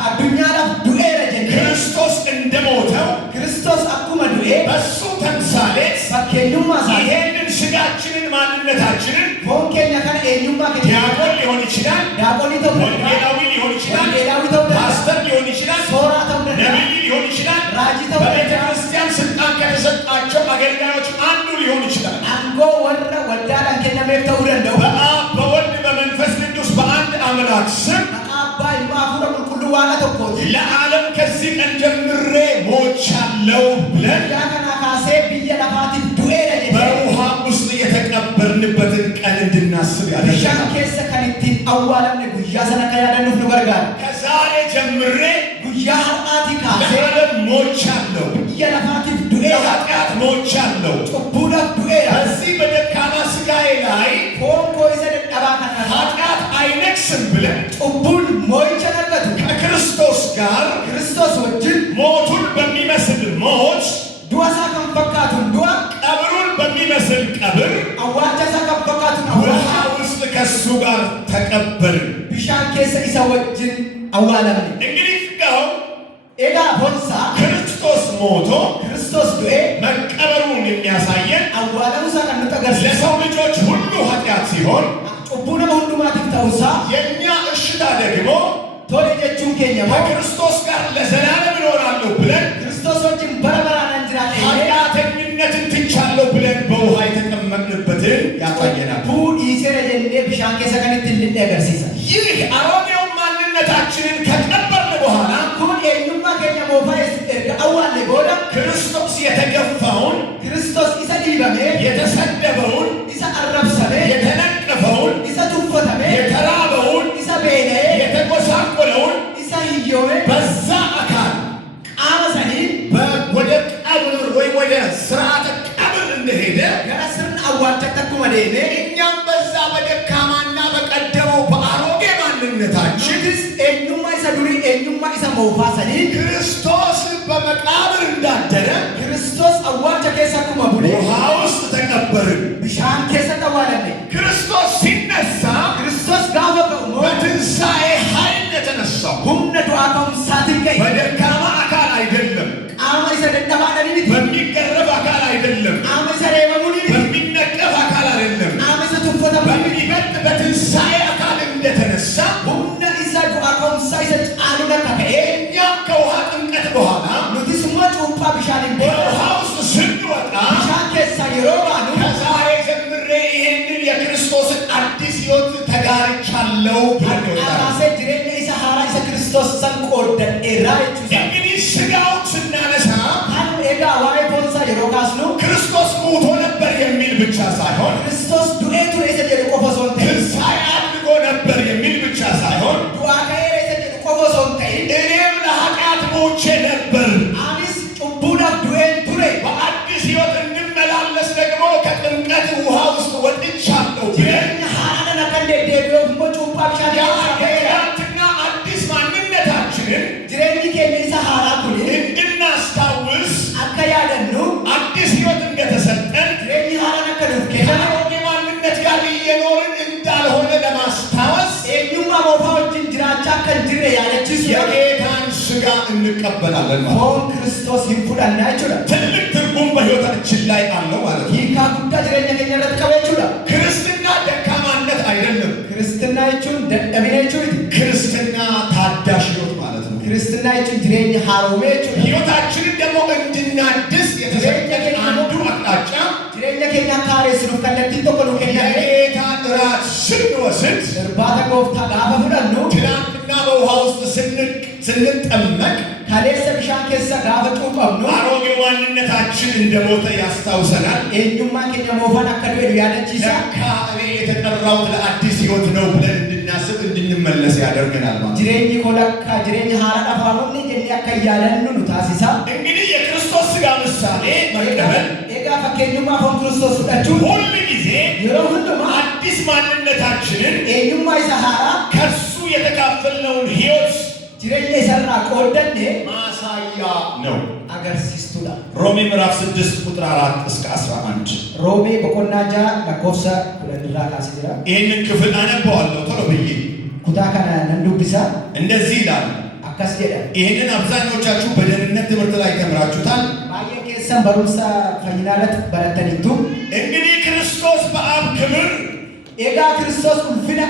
አዱኛ ላፍ ዱኤ ረጀኔ ክርስቶስ እንደሞተው ክርስቶስ አኩመ ዱኤ በሱ ተምሳሌት ፈኬኙማ ሳ ይሄንን ሥጋችንን ማንነታችንን ፎንኬኛ ከነ ኤኙማ ከ ዲያቆን ሊሆን ይችላል፣ ዳቆኒ ተው ወንጌላዊ ሊሆን ይችላል፣ ወንጌላዊ ተው ፓስተር ሊሆን ይችላል፣ ሶራ ተው ነቢይ ሊሆን ይችላል። ራጂ ተው በቤተ ክርስቲያን ስልጣን ከተሰጣቸው አገልጋዮች አንዱ ሊሆን ይችላል። አንጎ ወረ ወዳዳን ከነሜፍ ተው ደንደው በአብ በወልድ በመንፈስ ቅዱስ በአንድ አምላክ ስም አባይ ማፉረ ኩሉ ዋላ ተቆቲ ለዓለም ከዚህ ቀን ጀምሬ ሞቻለሁ ብለን ያከና ካሴ ብየ ለፋቲ ዱኤ ረጀኔ በውሃ ውስጥ የተቀበርንበትን ቀን እንድናስብ ብሻን ያደርጋል። ኬሰ ከኒቲን አዋለምነ ጉያ ሰነ ከያደኑፍ ነው ገርጋር ከዛሬ ጀምሬ ጉያ ሀጣቲ ካሴ ለዓለም ሞቻለሁ፣ ብየ ለፋቲ ዱኤ ለኃጢአት ሞቻለሁ። ጩቡዳፍ ዱኤ በዚህ በደካማ ሥጋዬ ላይ ፎን ኮይሰ ደደባ ከና ኃጢአት አይነግስም ብለን ጩቡን ሞይቸ ነገቱ ከክርስቶስ ጋር ክርስቶስ ወጅን ሞቱን በሚመስል ሞት ዱዋሳ ከንፈካቱን ዱዋ ቀብሩን በሚመስል ቀብር አዋቻሳ ከንፈካቱን ውሃ አዋቻ ውስጥ ከእሱ ጋር ተቀበርን። ብሻን ኬሰ ኢሳ ወጅን አዋለምነ እንግዲህ ሥጋው ኤጋ ፎንሳ ክርስቶስ ሞቶ ክርስቶስ ዱኤ መቀበሩን የሚያሳየን አዋላውሳ ከንጠገር ለሰው ልጆች ሁሉ ኃጢአት ሲሆን ጩቡነ ሁንዱማቲፍ ተውሳ የኛ እሽታ ደግሞ ቶሌ ጀቹን ኬኛ ከክርስቶስ ጋር ለዘላለም እኖራለሁ ብለን ክርስቶሶችን በረበራና እንጅራቴ ኃጢአተኝነትን ትቻለሁ ብለን በውሃ የተጠመቅንበትን ያሳየናል። ቡድ ይሴረ ጀኔ ብሻን ከሰ ከንቲ ልንደገርሲሳ ይህ አሮጌው ማንነታችንን ከቀበርን በኋላ ኩን ኤኙማ ኬኛ ሞፋይስ አዋሌ ቦዳ ክርስቶስ የተገፋውን ክርስቶስ ኢሳ ዲበሜ የተሰደበውን ኢሳ አረብሰሜ የተነቀፈውን ኢሳ ቱፈተሜ የተራበውን ኢሳ ቤኔ የተጎሳቆለውን ኢሳ ህዮሜ በዛ አካል አመሰኒ ወደ ቀብር ወይ ወደ ስርዓተ ቀብር እንደሄደ ገረስርን አዋልተከኩ መዴኔ እኛም በዛ በደካማና በቀደመው በአሮጌ ማንነታችን ኤኙማ ኢሳ ዱሪ ኤኙማ ኢሳ ሞፋሰኒ ክርስቶስ በመቃብር እንዳደረ ክርስቶስ አዋልተ ከሰ ኩማ ቡዴ ውሃ ውስጥ ተቀበርን። ብሻን ከሰ ተዋለኔ ክርስቶስ ሲነሳ ክርስቶስ ጋፈ ቀሞ በትንሣኤ ኃይል የተነሳው ሁምነ ዱአከም ሳትንከይ በደካማ አካል አይደለም፣ አማ ኢሳ ደደባደኒ በሚገረፍ አካል አይደለም፣ አማ ኢሳ ሬበሙኒ በሚነቀፍ አካል አይደለም፣ አማ ኢሳ ቱፈተ በሚበልጥ በትንሣኤ አካል እንደተነሳ ሁምነ ኢሳ ዱአከም ሳይሰ ጫሉነ ከከኤ እኛም ከውሃ ጥምቀት በኋላ ኑቲ ስሞ ጩምፓ ብሻን በውሃ ውስጥ ስንወጣ ብሻን ከሳ የሮባኑ ከዛሬ ጀምሬ ይህንን የክርስቶስን አዲስ ሕይወት ተጋርቻለሁ ብለን ይወጣል። አራሴ ጅሬኛ ኢሳ ሃራ ኢሳ ክርስቶስ ሰንቆደን ኤራይቹ እንግዲህ ስጋውን ስናነሳ ካን ኤጋ ዋይ ፖንሳ የሮካስኑ ክርስቶስ ሞቶ ነበር የሚል ብቻ ሳይሆን ክርስቶስ ዱኤቱ ኢሳ ጀሩ ቆፎሶን ትንሣኤ አድርጎ ነበር የሚል ብቻ ሳይሆን ዱአ ከኤረ ኢሳ ጀሩ ቆፎሶን እኔም ለኃጢአት ሞቼ ነበር፣ አኒስ ጩቡዳ ዱኤን ቱሬ በአዲስ ሕይወት እንድመላለስ ደግሞ ከጥምቀት ውሃ ውስጥ ወጥቻለሁ ብለን ጅሬኛ ሃራና ከንደ ዴቢዮ ሞ ጩምፓ ብሻን የትናንትና አዲስ ማንነታችንን ጅሬኝ ኬኛ ኢሳ ሃራ ኩኒ እንድናስታውስ አከያደኑ አዲስ ሕይወት እንደተሰጠን ጅሬኝ ሃራና ከዱፍ ከአሮጌ ማንነት ጋር እየኖርን እንዳልሆነ ለማስታወስ ኤኙማ ሞፋዎችን ጅራቻ ከንጅሬ ያለችሱ የጌታን ሥጋ እንቀበላለን ማለት ነው። ሆን ክርስቶስ ይንፉዳና ይችላል ትልቅ ትርጉም በሕይወታችን ላይ አለው ማለት ነው። ይካ ጉዳ ጅሬኛ ኬኛ ረጥቀበ ይችላል ክርስትና ደካማነት አይደለም። ክርስትና ይቹን ደደቢነ ይቹን ክርስትና ታዳሽ ሕይወት ማለት ነው። ክርስትና ይቹን ጅሬኛ ሃሮሜ ይቹን ሕይወታችንን ደግሞ እንድናድስ የተሰጠን አንዱ አቅጣጫ ጅሬኛ ኬኛ ካሬ ስኑ ከለቲ ተቆሉ ኬኛ የጌታን እራት ስንወስድ እርባታ ጎፍታ ጋፈ ፍዳኑ ትናንትና በውሃ ውስጥ ስንጠመቅ ካሌሰ ብሻን ከሰ ጋፈ ጩቀምኑ አሮጌው ማንነታችን እንደሞተ ያስታውሰናል። ኤኙማ ኬኛ ሞፋን አከዱ ያለችሳ ለካ እኔ የተጠራሁት ለአዲስ ሕይወት ነው ብለን እንድናስብ እንድንመለስ ያደርገናል ማለት ነው። ጅሬኝ ኮለካ ጅሬኝ ሃራ ዳፋሙኒ ጀኒ አከያለኑ ታሲሳ እንግዲህ የክርስቶስ ሥጋ ምሳሌ መቀበል ኤጋ ፈከኙማ ፎን ክርስቶስ ፍዳቹ ሁል ጊዜ የሮ ሁንዱማ አዲስ ማንነታችንን ኤኙማ ኢሳ ሃራ ከሱ የተካፈልነውን ሕይወት ጅሬኛ ኢሰራ ቆደኔ ማሳያ ነው። አገርሲስቱዳ ሮሜ ምዕራፍ 6 ቁጥር 4 እስከ 11 ሮሜ በቆናጃ ለኮፍሳ ኩለድራ ካሲራ ይህንን ክፍል አነበዋለሁ ቶሎ ብዬ። ኩታ ከና ነንዱብሳ እንደዚህ ይላል። አካስ ጀዳ ይህንን አብዛኞቻችሁ በደህንነት ትምህርት ላይ ተምራችሁታል። ባየ ኬሰን በሩምሳ ፈይናለት በረተኒቱ እንግዲህ ክርስቶስ በአብ ክብር ኤጋ ክርስቶስ ኡልፊና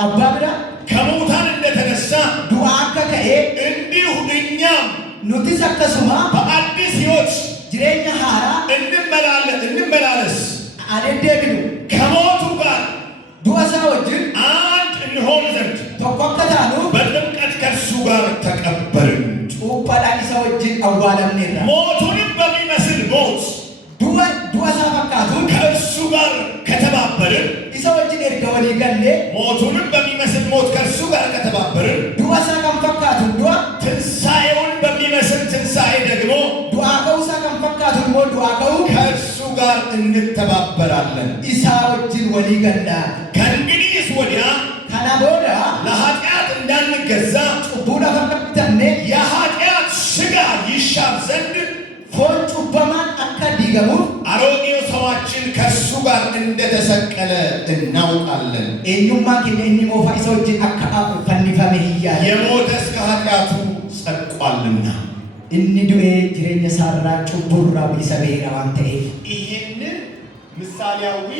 አባብዳ ከሙታን እንደተነሳ ዱአ ከከኤ እንዲሁ እኛም ኑቲስ አከሱማ በአዲስ ሕይወት ጅሬኛ ሃራ እንመላለስ አደደግኑ ከሞቱ ጋር ዱአሳ ወጅን አንድ እንሆን ዘንድ ተቆከታኑ በጥምቀት ከእርሱ ጋር ተቀበርን። ጩጳዳ ኢሳ ወጅን አዋለምኔራ ሞቱንም በሚመስል ሞት ዱአሳ ፈካቱ ከእርሱ ጋር ከተባበርን ኢሳ ወጅን ኤርጋ ወሊ ገሌ ሞቱንም በሚመስል ሞት ከእርሱ ጋር ከተባበርን ዱአሳ ከም ፈካቱ ዱአ ትንሣኤውን በሚመስል ትንሣኤ ደግሞ ዱአ ከውሳ ከም ፈካቱ ሞ ዱአ ከው ከእርሱ ጋር እንተባበራለን። ኢሳ ወጅን ወሊ ገላ ከእንግዲህስ ወዲያ ከናቦዳ ለኃጢአት እንዳንገዛ ጩቡዳ ፈከተኔ የኃጢአት ሥጋ ይሻር ዘንድ ፎን ጩበማን አካ ዲገሙ አሮጌው ሰዋችን ከእሱ ጋር እንደተሰቀለ እናውቃለን። ኤኙማ ኬኛ እኒ ሞፋ ኢሳ ወጅን አካ ፈኒፈሜ ህያለ የሞተስ ከኃጢአቱ ጸድቋልና። inni du'ee jireenya isaarraa cubburraa bilisa ba'eera waan ta'eef ይሄንን ምሳሌያዊ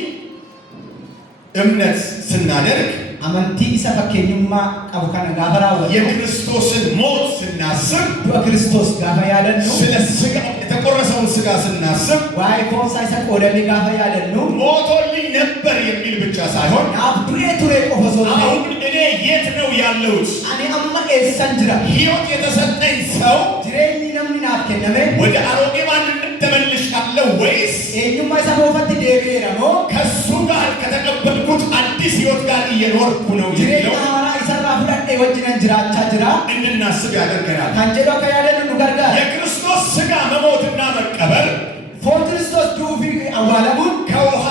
እምነት ስናደርግ amantii isa fakkeenyummaa qabu kana gaafa raawwannu የክርስቶስን ሞት ስናስብ du'a Kiristoos gaafa yaadannu ስለ ሥጋ የተቆረሰውን ሥጋ ስናስብ waa'ee foonsaa isa qoodame gaafa yaadannu ሞቶልኝ ነበር የሚል ብቻ ሳይሆን naaf du'ee ture qofa osoo hin ta'in አሁን እኔ የት ነው ያለሁት? ani amma eessan jira ሕይወት የተሰጠኝ ሰው jireenyi namni naaf kenname ወደ አሮጌ ማንነት ተመልሻለሁ ወይስ eenyummaa isa boofatti deebi'eera moo ከሱ ጋር ከተቀበልኩት አዲስ ሕይወት ጋር እየኖርኩ ነው jireenya የሚለው haaraa isarraa fudhadhee wajjinan jiraachaa jira እንድናስብ ያደርገናል። kan jedhu akka yaadannu nu gargaara የክርስቶስ ሥጋ መሞትና መቀበር foon Kiristoos du'uu fi awwaalamuun ከውሃ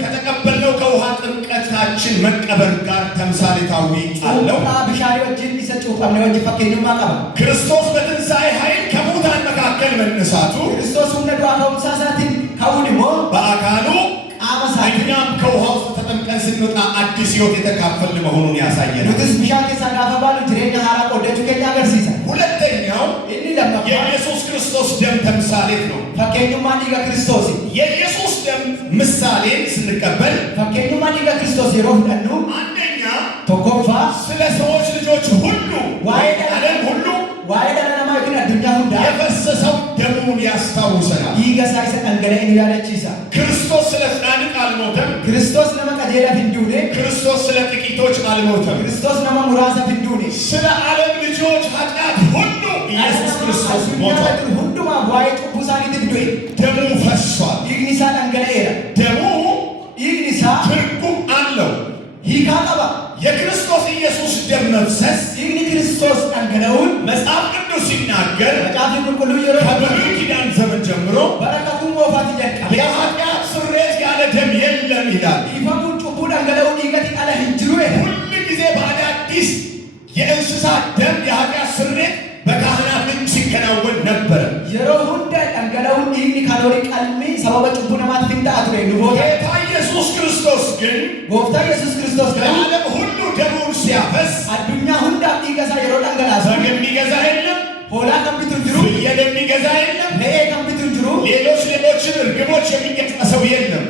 ከተቀበልነው ከውሃ ጥምቀታችን መቀበር ጋር ተምሳሌታዊ አለው። cuuphaa bishaanii wajjin isa cuuphamne wajjin fakkeenyummaa qaba ክርስቶስ በትንሣኤ ኃይል ከሙታን መካከል መነሳቱ Kiristoos humna du'aa ka'umsaa isaatiin ka'uun immoo በአካሉ qaama isaatiin እኛም ከውሃ ውስጥ ተጠምቀን ስንወጣ አዲስ ሕይወት የተካፈልን መሆኑን ያሳየናል። nutis bishaan keessaa gaafa baanu jireenya haaraa qooddachuu keenya agarsiisa ሁለተኛው inni lammaffaa የኢየሱስ ክርስቶስ ደም ተምሳሌት ነው። fakkeenyummaa dhiiga Kiristoos የኢየሱስ ደም ምሳሌን ስንቀበል fakkeenyummaa dhiiga Kiristoos yeroo fudhannu አንደኛ tokkoffaa ስለ ሰዎች ልጆች ሁሉ ዓለም ሁሉ waa'ee dhala namaa yookiin addunyaa hundaa የፈሰሰው ደሙን ያስታውሰናል። dhiiga isaa isa dhangala'e nu yaadachiisa ክርስቶስ ስለ ጻድቅ አልሞተም። Kiristoos nama qajeelaaf hin duune ክርስቶስ ስለ ጥቂቶች አልሞተም። Kiristoos nama muraasaaf hin duune ስለ ዓለም ልጆች ኃጢአት ሁሉ ኢየሱስ ክርስቶስ ሞቷል። hundumaaf waa'ee cubbuu isaaniitiif du'e ደሙ ፈሷል። dhiigni isaa dhangala'eera ደሙ dhiigni isaa ትርጉም አለው። hiikaa qaba የክርስቶስ ኢየሱስ ደም መፍሰስ dhiigni Kiristoos dhangala'uun መጽሐፍ ቅዱስ ሲናገር macaafni qulqulluu yeroo ከብሉይ ኪዳን ዘመን ጀምሮ bara kakuu moofaatti jalqabe የኃጢአት ስርየት ያለ ደም የለም ይላል። dhiifamuun cubbuu dhangala'uu dhiigatti ala hin jiru ሁል ጊዜ በአዳዲስ የእንስሳት ደም የኃጢአት ስርየት በካህናት እጅ ሲከናወን ነበረ። yeroo hunda dhangala'uun dhiigni kaloorii qalmii sababa cubbuu namaatiif hin ta'a ture luboota ጌታ ኢየሱስ ክርስቶስ ግን gooftaa Yesuus Kiristoos garuu ለዓለም ሁሉ ደሙን ሲያፈስ addunyaa hundaaf dhiiga isaa yeroo dhangalaasu በግ የሚገዛ የለም፣ hoolaa kan bitu hin jiru ፍየል የሚገዛ የለም፣ re'ee kan bitu hin jiru ሌሎችን እርግቦች የሚገዛ ሰው የለም።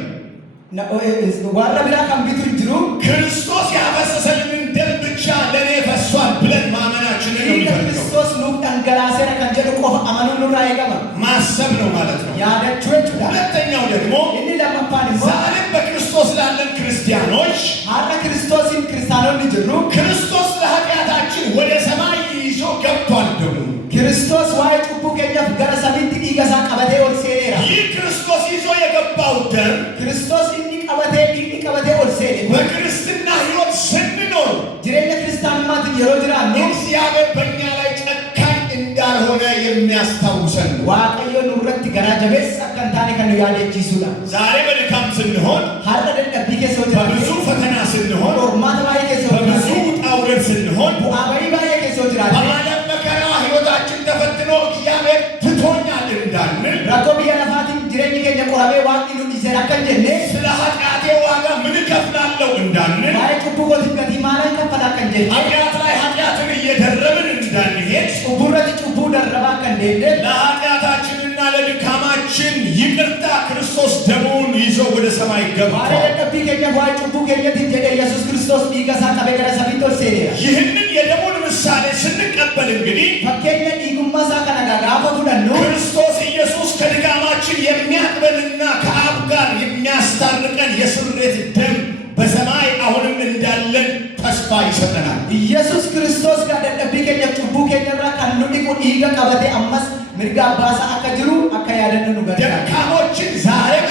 warra biraa kan bitu hin jiru ክርስቶስ ያፈሰሰልን ደም ብቻ ለእኔ ፈሷል ብለን ማመናችንን ነው dhiiga የሚፈልገው። Kiristoos nuuf dhangalaaseera kan jedhu qofa amanuun nurraa eegama ማሰብ ነው ማለት ነው። yaadachuu jechuudha ሁለተኛው ደግሞ inni lammaffaan immoo ዛሬም በክርስቶስ ላለን ክርስቲያኖች har'a Kiristoosiin kiristaanonni jirru ክርስቶስ ለኃጢአታችን ወደ ሰማይ ይዞ ገብቷል ደሙ። Kiristoos waa'ee cubbuu keenyaaf gara samiitti dhiiga isaa qabatee ol seeneera ይህ ክርስቶስ ይዞ የገባው ደም Kiristoos inni qabatee ol seene በክርስትና ሕይወት ስንኖር jireenya kiristaanumaatiin yeroo jiraannu እግዚአብሔር በእኛ ላይ ጨካኝ እንዳልሆነ የሚያስታውሰን ነው። waaqayyo nurratti garaa jabeessa akka hin taane kan nu yaadachiisudha ዛሬ በድካም ስንሆን፣ har'a dadhabbii keessa yoo በብዙ jiraanne ፈተና ስንሆን፣ qormaata baay'ee keessa yoo በብዙ jiraanne ውጣ ውረድ ስንሆን፣ bu'aa bayii baay'ee keessa yoo jiraanne በዓለም መከራ ሕይወታችን ተፈትኖ እግዚአብሔር ትቶኛል እንዳንል፣ rakkoo biyya lafaatiin jireenyi keenya qoramee waaqni nu dhiiseen akka hin jenne ስለ ኃጢአቴ ዋጋ ምን እከፍላለሁ እንዳንል፣ waa'ee cubbuu kootiif gatii maalan kaffala akka hin jenne ኃጢአት ላይ ኃጢአትን እየደረብን እንዳንሄድ cubburratti cubbuu darrabaa akka hin deemne ለኃጢአታችንና ለድካማችን ይቅርታ ክርስቶስ ደሙን ይዞ ወደ ሰማይ waa'ee ገብቷል። dadhabbii keenyaaf waa'ee cubbuu keenyatiif jedhee Yesuus Kiristoos dhiiga isaa qabee gara samiitti ol seeneera ይህንን የደሙን ምሳሌ ስንቀበል እንግዲህ fakkeenya dhiigummaa isaa kana gaafa fudhannu ክርስቶስ ኢየሱስ ከድካማችን የሚያጥበንና ከአብ ጋር የሚያስታርቀን የስርየት ደም በሰማይ አሁንም እንዳለን ተስፋ ይሰጠናል። Yesuus Kiristoos ጋር dadhabbii keenyaaf cubbuu keenyarraa kan nu dhiqu dhiiga qabatee ammas mirga abbaasaa akka jiru akka yaadannu nu gargaara. ደካሞችን ዛሬም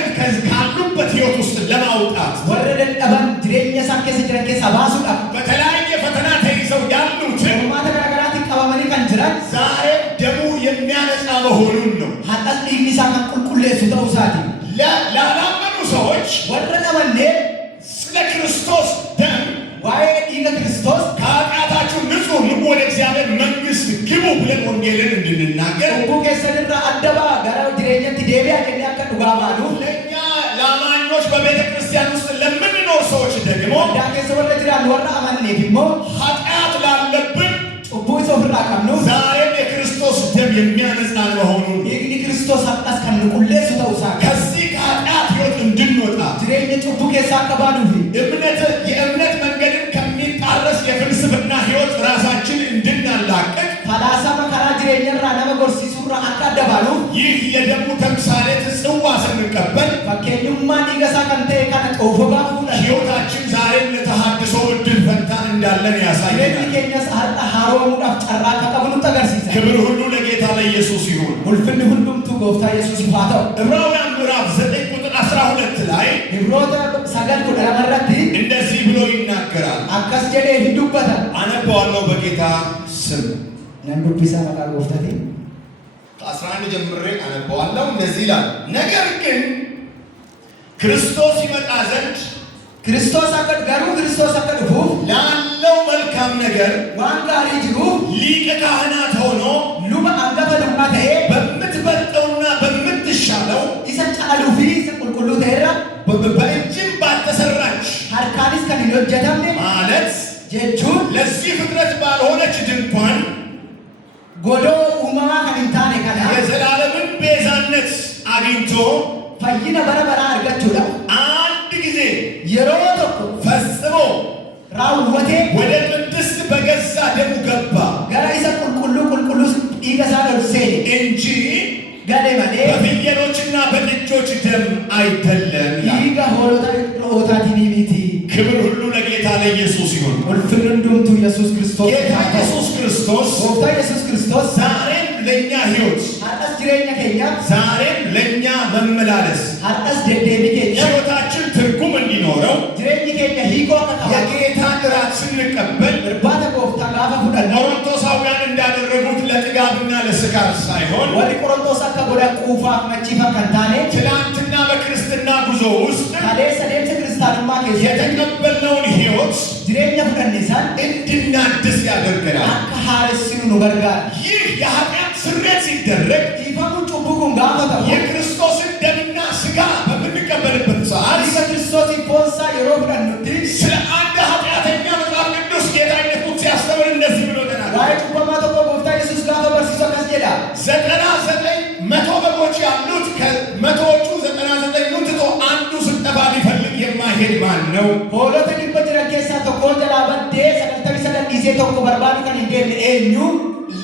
ካሉበት ሕይወት ውስጥ ለማውጣት warra dadhaban jireenya isaan keessa jiran keessaa baasuudhaaf በተለያየ ፈተና ተይዘው ያሉትን qormaata garaagaraatiin qabamanii kan jiran ዛሬም ደሙ የሚያነጻ መሆኑን ነው። har'as dhiigni isaa kan qulqulleessu ta'uu isaati. ላላመኑ ሰዎች warra dhabannee ስለ ክርስቶስ ደም waa'ee dhiiga Kiristoos ከኃጢአታችሁ ንጹሕ ወደ እግዚአብሔር መንግሥት ግቡ ብለን ወንጌልን እንድንናገር cubbuu keessanirraa adda ba'a gara jireenyatti deebi'a jennee akka dhugaa baanuuf ለእኛ ለአማኞች በቤተ ክርስቲያን ውስጥ ለምንኖር ሰዎች ደግሞ waldaa keessa warra jiran warra amanneef immoo ኃጢአት ላለብን cubbuu isa ofirraa qabnuuf ዛሬም የክርስቶስ ደም የሚያነጻን ቁልቁሌሱ ተውሳ ከዚህ ከኃጢአት ሕይወት እንድንወጣ ጅሬኛ ጩቡ ኬሳ አከባዱ የእምነት መንገድን ከሚጣረስ የፍልስፍና ሕይወት ራሳችን እንድናላቅቅ ፈላሰፈ ከራ ጅሬኛራ ነመ ጎርሲሱራ አካደባሉ ይህ የደሙ ተምሳሌት ጽዋ ስንቀበል ፈኬኙማ ዲገሳ ከንቴ ከነ ጦፎጋ ሁላ ሕይወታችን ዛሬም ለተሐድሶ እድል ፈንታ እንዳለን ያሳየናል። ኬኛስ አርጣ ሃሮሙዳፍ ጨራ ከቀብሉ ተገርሲሰ ክብር ሁሉ ለጌታ ለኢየሱስ ይሁን። ሁልፍን ሁሉምቱ ጎፍታ ኢየሱስ ይፋተው። ዕብራውያን ምዕራፍ 9 ቁጥር 12 ላይ ዕብሮተ ሰገል ኩደረመረቲ እንደዚህ ብሎ ይናገራል። አከስ ጀዴ ሂዱበታ አነባዋለሁ በጌታ ስም ነንዱቢሳ መቃል ጎፍታቲ 11 ጀምሬ አነባዋለሁ። እንደዚህ ይላል፣ ነገር ግን ክርስቶስ ይመጣ ዘንድ ክርስቶስ አቀድ ገሩ ክርስቶስ አቀድ ፉፍ ላለው መልካም ነገር ዋንጋሪ ጅሩ ሊቀ ካህናት ሆኖ ሉባ አንገፈ ዱማቴ በምትበልጠውና በምትሻለው ኢሰጫሉ ፊ ቁልቁሉ ተራ በእጅም ባልተሰራች ሀርካኒስ ከኒሎጀታም ማለት ጀቹን ለዚህ ፍጥረት ባልሆነች ድንኳን ጎዶ ኡማማ ከኒንታኔ ከና የዘላለምን ቤዛነት አግኝቶ ፈይነ በረበራ አርጋችሁላ አንድ ጊዜ የሮቶኩ ፈጽሞ ራውወቴ ወደ ቅድስት በገዛ ደሙ ገባ ገራ ኢሰ ቁልቁሉ ኢገሳ ደርሴ እንጂ ገሌ ማሌ በፍየሎችና በጥጆች ደም አይደለም። ይጋ ሆሎታ ዲኒሚቲ ክብር ሁሉ ለጌታ ለኢየሱስ ይሁን። ወልፍንዱምቱ ኢየሱስ ክርስቶስ ጌታ ኢየሱስ ክርስቶስ ጎፍታ ኢየሱስ ክርስቶስ ዛሬም ለኛ ሕይወት አርቀስ ጅሬኛ ኬኛ ዛሬም ለኛ መመላለስ አርቀስ ደደቢ ኬኛ ሕይወታችን ትርጉም እንዲኖረው ጅሬኝ ኬኛ ሂቆ ከታ የጌታን እራት ስንቀበል እርባታ ጎፍታ ጋፋ ፉዳን ቆሮንቶሳውያን እንዳደረጉት ለጥጋብና ለስካር ሳይሆን ወዲ ቆሮንቶስ አካ ጎዳ ቁፋ መቺፋ ከንታኔ ትናንትና በክርስትና ጉዞ ውስጥ ካሌሰ ደምሰ ክርስቲያንማ ኬሰ የተቀበልነውን ሕይወት ጅሬኛ ፉዳኒሳን እንድናድስ ያደርገናል። አካ ሀረሲኑ ነው ገርጋር ይህ የኃጢአት ስርየት ሲደረግ ኢፋሙ ጩቡኩን ጋፈታ የክርስቶስን ደምና ሥጋ በምንቀበልበት ሰዓት ኢየሱስ ክርስቶስ ኢፖንሳ የሮፍዳኑቲ ስለ አንድ ኃጢአተኛ መጽሐፍ ቅዱስ ጌታ ኢየሱስ ሲያስተምር እንደዚህ ብሎ ተናግሯል። ዋይ ጩባማ ተቆ ጎፍታ ኢየሱስ ጋፈ በርሲሶ ከስጀዳ 99 በጎች ያሉት ከመቶዎቹ 99ን ትቶ አንዱ ስጠፋ ሊፈልግ የማይሄድ ማን ነው? ሆሎተ ዲበ ጅረን ኬሳ ተቆ ጀላ በዴ ሰደልተሚ ሰደል ኢሴ ተቆ በርባዱ ከን እንዴን ኤኙ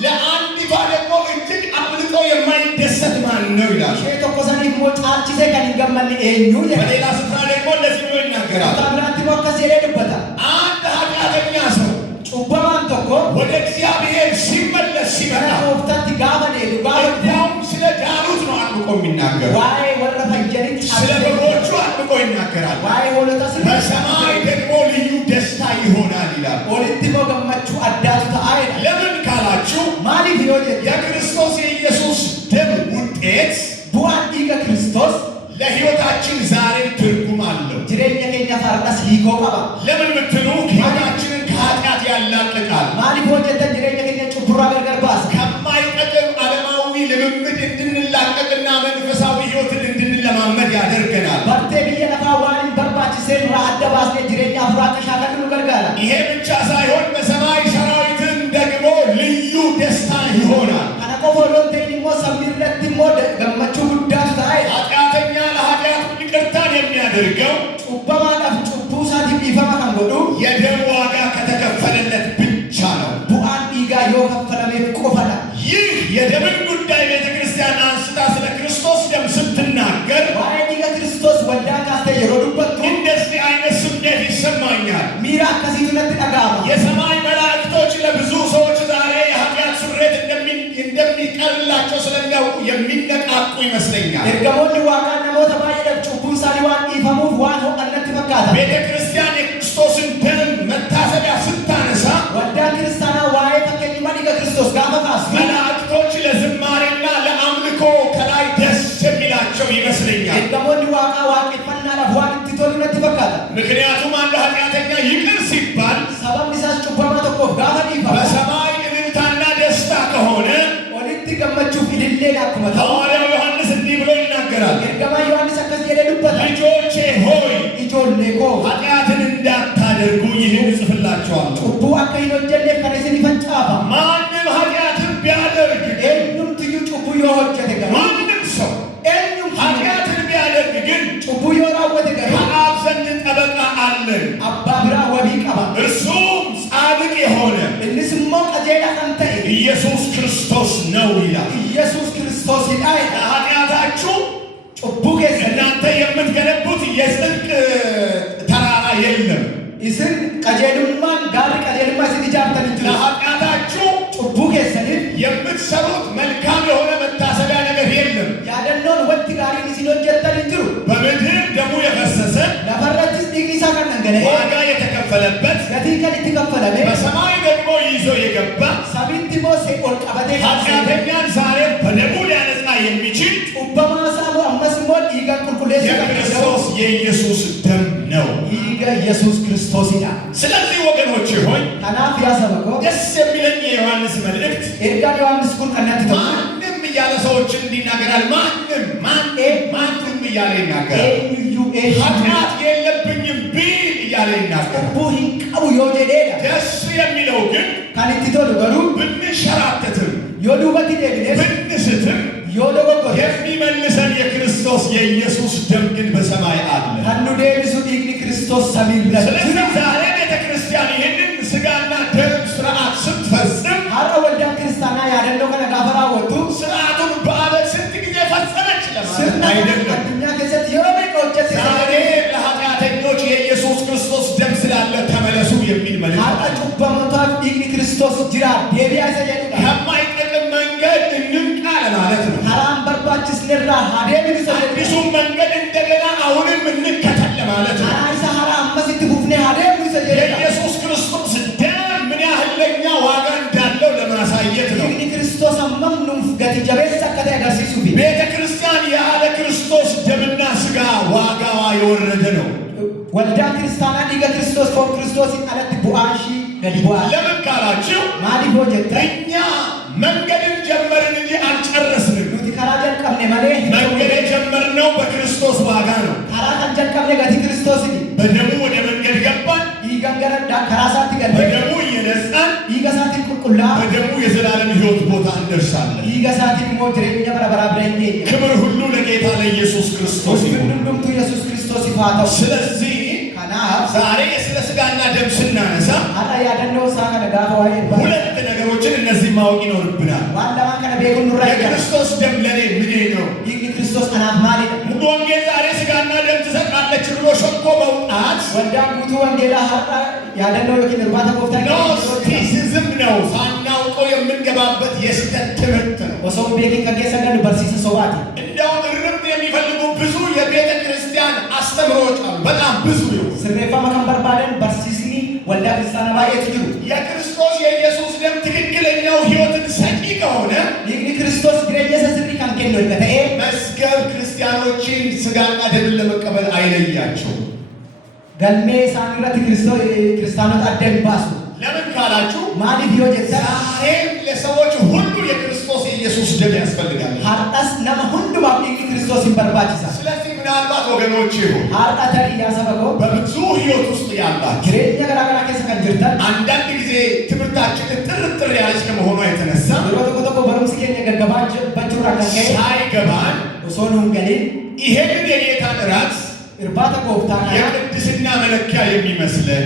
ለአንዲቷ ደግሞ እጅግ አብልጦ የማይደሰት ማን ነው ይላል። ሼ ተቆ ሰኒፍ ሞ ጫልቺሴ ከን እንገመል ኤኙ በሌላ ስፍራ ደግሞ እንደዚህ ብሎ ይናገራል። ታምራት ሞከስ የሌድበታ አንድ ኃጢአተኛ ሰው ጩባማን ተቆ ወደ እግዚአብሔር ሲመለስ ሲመጣ ወፍታት ጋበኔ እንዲያውም ስለ ዳኑት ነው አጥብቆ የሚናገረው። ዋይ ወረፈ ጀሪት ስለ በጎቹ አጥብቆ ይናገራል። ዋይ ሆሎታ ስለ በሰማይ ደግሞ ልዩ ደስታ ይሆናል ይላል። ኦሊቲ ሞገመቹ አዳቱ ተአይ ለምን ካላችሁ ማሊ ቢዮጀ የክርስቶስ የኢየሱስ ደም ውጤት ቡአን ዲገ ክርስቶስ ለሕይወታችን ዛሬም ትርጉም አለው። ጅሬኛ ኬኛ ፋርዳስ ሂኮ ቀባ ለምን ምትሉ ሕይወታችንን ከኃጢአት ያላቅቃል። ማሊ ቢዮጀ ጅሬኛ ኬኛ ጩቡራ ገርገር ባስ ከማይጠቅም ዓለማዊ ልምምድ እንድንላቀቅና መንፈሳዊ ሕይወትን እንድንለማመድ ያደርገናል። በርቴ ብየ ነፋ ዋን በርባችሴን ራአደ ባስኔ ጅሬኛ ፉራ ተሻከሉ ገርጋራ ይሄ ብቻ ሳይሆን በሰማይ ሰራዊትን ደግሞ ልዩ ደስታ ይሆናል። ከነቆ ፎሎንቴ ሞ ሰሚረት ሞ ገመቹ ጉዳቱ ተአይ ኃጢአተኛ ለኃጢአቱ ይቅርታን የሚያደርገው ጩበማ ቀፍ ጩቡ ሳቲ ቢፈማ ከንጎዱ የደም ዋጋ ከተከፈለለት ብቻ ነው። ቡአን ዲጋ ዮ ከፈለሜ ቆፈላ ይህ የደምን ጉዳይ ቤተ ክርስቲያን አንስታ ስለ ክርስቶስ ደም ስትናገር ዋይ ዲጋ ክርስቶስ ወዳ ካስተ የሮዱበት እንደዚህ አይነት ስሜት ይሰማኛል። ሚራ ከሲቱነት ተጋባ የሰማይ መላእክቶች ለብዙ ሰዎች ዛሬ የኃጢአት ስርየት እንደሚቀርላቸው ስለሚያውቁ የሚነቃቁ ይመስለኛል። ኤርገሞኒ ዋቃ ነሞተ ባየደብ ጩቡን ሳሊዋን ኢፈሙፍ ዋን ሆቀነት ፈካታ ቤተ ክርስቲያን የክርስቶስን ደም መታሰቢያ ስታነሳ ወዳ ክርስቲያና ዋይ ፈከኝ ማዲጋ ክርስቶስ ጋፈታስ መላእክቶች ለዝማሬና ለአምልኮ ከላይ ደስ የሚላቸው ይመስለኛል። ኤርገሞኒ ዋቃ ዋቂ ፈና ለዋን ትቶልነት ፈካታ ምክንያቱም አንድ ኃጢአተኛ ይቅር ሲባል ሰበብ ሚሳስ ጩባማ ተቆ ጋፈ ዲፋ በሰማይ እልልታና ደስታ ከሆነ ኦሊቲ ገመቹ ፊልሌ ላኩመታ ሐዋርያው ዮሐንስ እንዲህ ብሎ ይናገራል። ኤርገማ ዮሐንስ አከስ የሌሉበት ልጆቼ ሆይ ኢጆሌ ኮ ኃጢአትን እንዳታደርጉ ይህን እጽፍላችኋለሁ። ጩቡ አከ ሂኖጀሌ ከነስን ይፈንጫፋ ማንም ኃጢአትን ቢያደርግ ኤኑም ትዩ ጩቡ ዮ ሆጀቴ ገ ማንም ሰው ኤኑ የምትገነቡት የጽድቅ ተራራ የለም። ኢስን ቀጀሉማን ጋር ቀጀሉማ ሲጃርተን እንጂ ለኃጢአታችሁ ጩቡ ከሰልን የምትሰሩት መልካም የሆነ መታሰቢያ ነገር የለም። ያደነውን ወጥ ጋር ሲኖጀተን እንጂ በምድር ደሙ የፈሰሰ ለፈረትስ ዲግሪሳ ከነገለ ዋጋ የተከፈለበት ገቲከን ይተከፈለለ በሰማይ ደግሞ ይዞ የገባ ሰቢት ሞሴ ቆልቀበቴ ኃጢአተኛን ዛሬ በደሙ ሊያነጻ የሚችል ኡበማሳቡ አመስሞል ይገን ቁልቁሌስ የክርስቶስ የኢየሱስ ደም ነው። ይገ ኢየሱስ ክርስቶስ ይላል። ስለዚህ ወገኖች ሆይ ታናፍ ያሰበኮ ደስ የሚለኝ የዮሐንስ መልእክት ኤርጋ ዮሐንስ ኩን ቀናት ተማ ማንም እያለ ሰዎችን እንዲናገራል። ማንም እያለ ይናገራል። ኃጢአት የለብኝም ቢል እያለ ይናገራል። ቡሂን ቀቡ ዮጀዴዳ ደስ የሚለው ግን ካንቲቶ ልበሩ ብንሸራተትም ዮዱበት ይደግኔ ብንስትም ዮዶጎጎ የሚመልሰን የክርስቶስ የኢየሱስ ደም ግን በሰማይ አለ። ካኑ ዴብሱ ዲግኒ ክርስቶስ ሰሚል ለ ስለዚህ ዛሬ ቤተ ክርስቲያን ይህንን ስጋና ደም ስርዓት ስትፈጽም አረ ወልዳ ክርስቲያና ያደለው ከነጋፈራ ወጡ ስርዓቱን በዓመት ስንት ጊዜ ፈጸመች ለማለት አይደለም። አዱኛ ከሰት የሆነ ቆጨት ዛሬ ለኃጢአተኞች የኢየሱስ ክርስቶስ ደም ስላለ ተመለሱ የሚል መልእክት አጣጩ በመቷ ዲግኒ ክርስቶስ ጅራ ዴቢያ ሰየዱ ከማይጠቅም መንገድ እንንቃ ለማለት ነው። ሐራም በርባችስ ለራ ሀዴም ይሰደ አዲሱን መንገድ እንደገና አሁንም እንከተል ለማለት ነው። አራይሳ ሐራም መስት ሁፍኔ ሀዴም ይሰደ የኢየሱስ ክርስቶስ ደም ምን ያህል ለኛ ዋጋ እንዳለው ለማሳየት ነው። ዲግኒ ክርስቶስ አመምኑም ገቲ ጀቤስ ሰከተ ያገርሲሱ ቢ ቤተ ክርስቲያን ያለ ክርስቶስ ደምና ስጋ ዋጋዋ የወረደ ነው። ወልዳ ክርስቲያና ዲገ ክርስቶስ ፎ ክርስቶስ አለት ቡአሺ ገዲቡአ ለምን ካላችሁ ማዲ ፕሮጀክት እኛ መንገድን ጀመርን እንጂ አልጨረስንም። ኑቲ ካራ ጀልቀምኔ ማሌ መንገድ የጀመርነው በክርስቶስ ዋጋ ነው። ካራ ካን ጀልቀምኔ ገቲ ክርስቶስ ኒ በደሙ ወደ መንገድ ገባን። ይገንገረዳ ከራሳት ገለ በደሙ እየነጻን ይገሳት ቁልቁላ በደሙ የዘላለም ሕይወት ቦታ እንደርሳለን። ይገሳት ሞ ጅሬኛ በረበራ ብረኝ ክብር ሁሉ ለጌታ ለኢየሱስ ክርስቶስ ይሁን። ሁሉምቱ ኢየሱስ ክርስቶስ ይፋታው ስለዚህ ካና ዛሬ ስለ ስጋና ደም ስናነሳ አራ ያደነው ሳካ ነጋፋ ወይ ሁለት ነገሮችን እነዚህ ማወቅ ይኖርብናል። ዋንዳማ ከነ ቤጉን ኑራ የክርስቶስ ደም ለኔ ምኔ ነው? ይህ ክርስቶስ አናት ማሊ ሙሉ ወንጌል ዛሬ ስጋና ደም ትሰጣለች ብሎ ሾኮ መውጣት ወንዳ ጉቱ ወንጌላ ሀራ ያደነው የኪን እርባታ ኮፍታ ኖስቲሲዝም ነው። ሳናውቀው የምንገባበት የስህተት ትምህርት ነው። ወሰው ቤኪ ከጌሰገን በርሲስ ሰዋቲ እንዲያውም እርምት የሚፈልጉ ብዙ የቤተ ክርስቲያን አስተምሮች አሉ። በጣም ብዙ ነው። ስሬፋ መከንበር ባደን በርሲስኒ ወልዳ ክርስቲያና ባየት ይሩ የክርስቶስ የኢየሱስ ደም ትክክለኛው ሕይወትን ሰጪ ከሆነ ይህ ክርስቶስ ግሬጀሰ ስሪ ካንኬን ነው ከተኤ መስገብ ክርስቲያኖችን ስጋና ደምን ለመቀበል አይለያቸው። ገልሜ ሳንረት ክርስቲያኖት አደም ባሱ ለምን ካላችሁ ማዲ ቢዮጀታ ዛሬም ለሰዎች ሁሉ የክርስቶስ የኢየሱስ ደም ያስፈልጋል። ሀርጣስ ነመ ሁንዱ ባብ ክርስቶስ ይበርባችሳ ስለዚህ ምናልባት ወገኖች ይሁን ሀርጣተሪ ያሰበኮ በብዙ ሕይወት ውስጥ ያላችሁ ግሬኛ ገራገራ ከሰ ከንጅርተን አንዳንድ ጊዜ ትምህርታችን ጥርጥር ያለች ከመሆኗ የተነሳ የሮተኮተኮ በሩምስ ኬኛ ገገባች በቹራ ከንከ ሳይገባን ሶኑን ገሊን ይሄንን የጌታን እራት እርባታ ኮፍታ የቅድስና መለኪያ የሚመስለን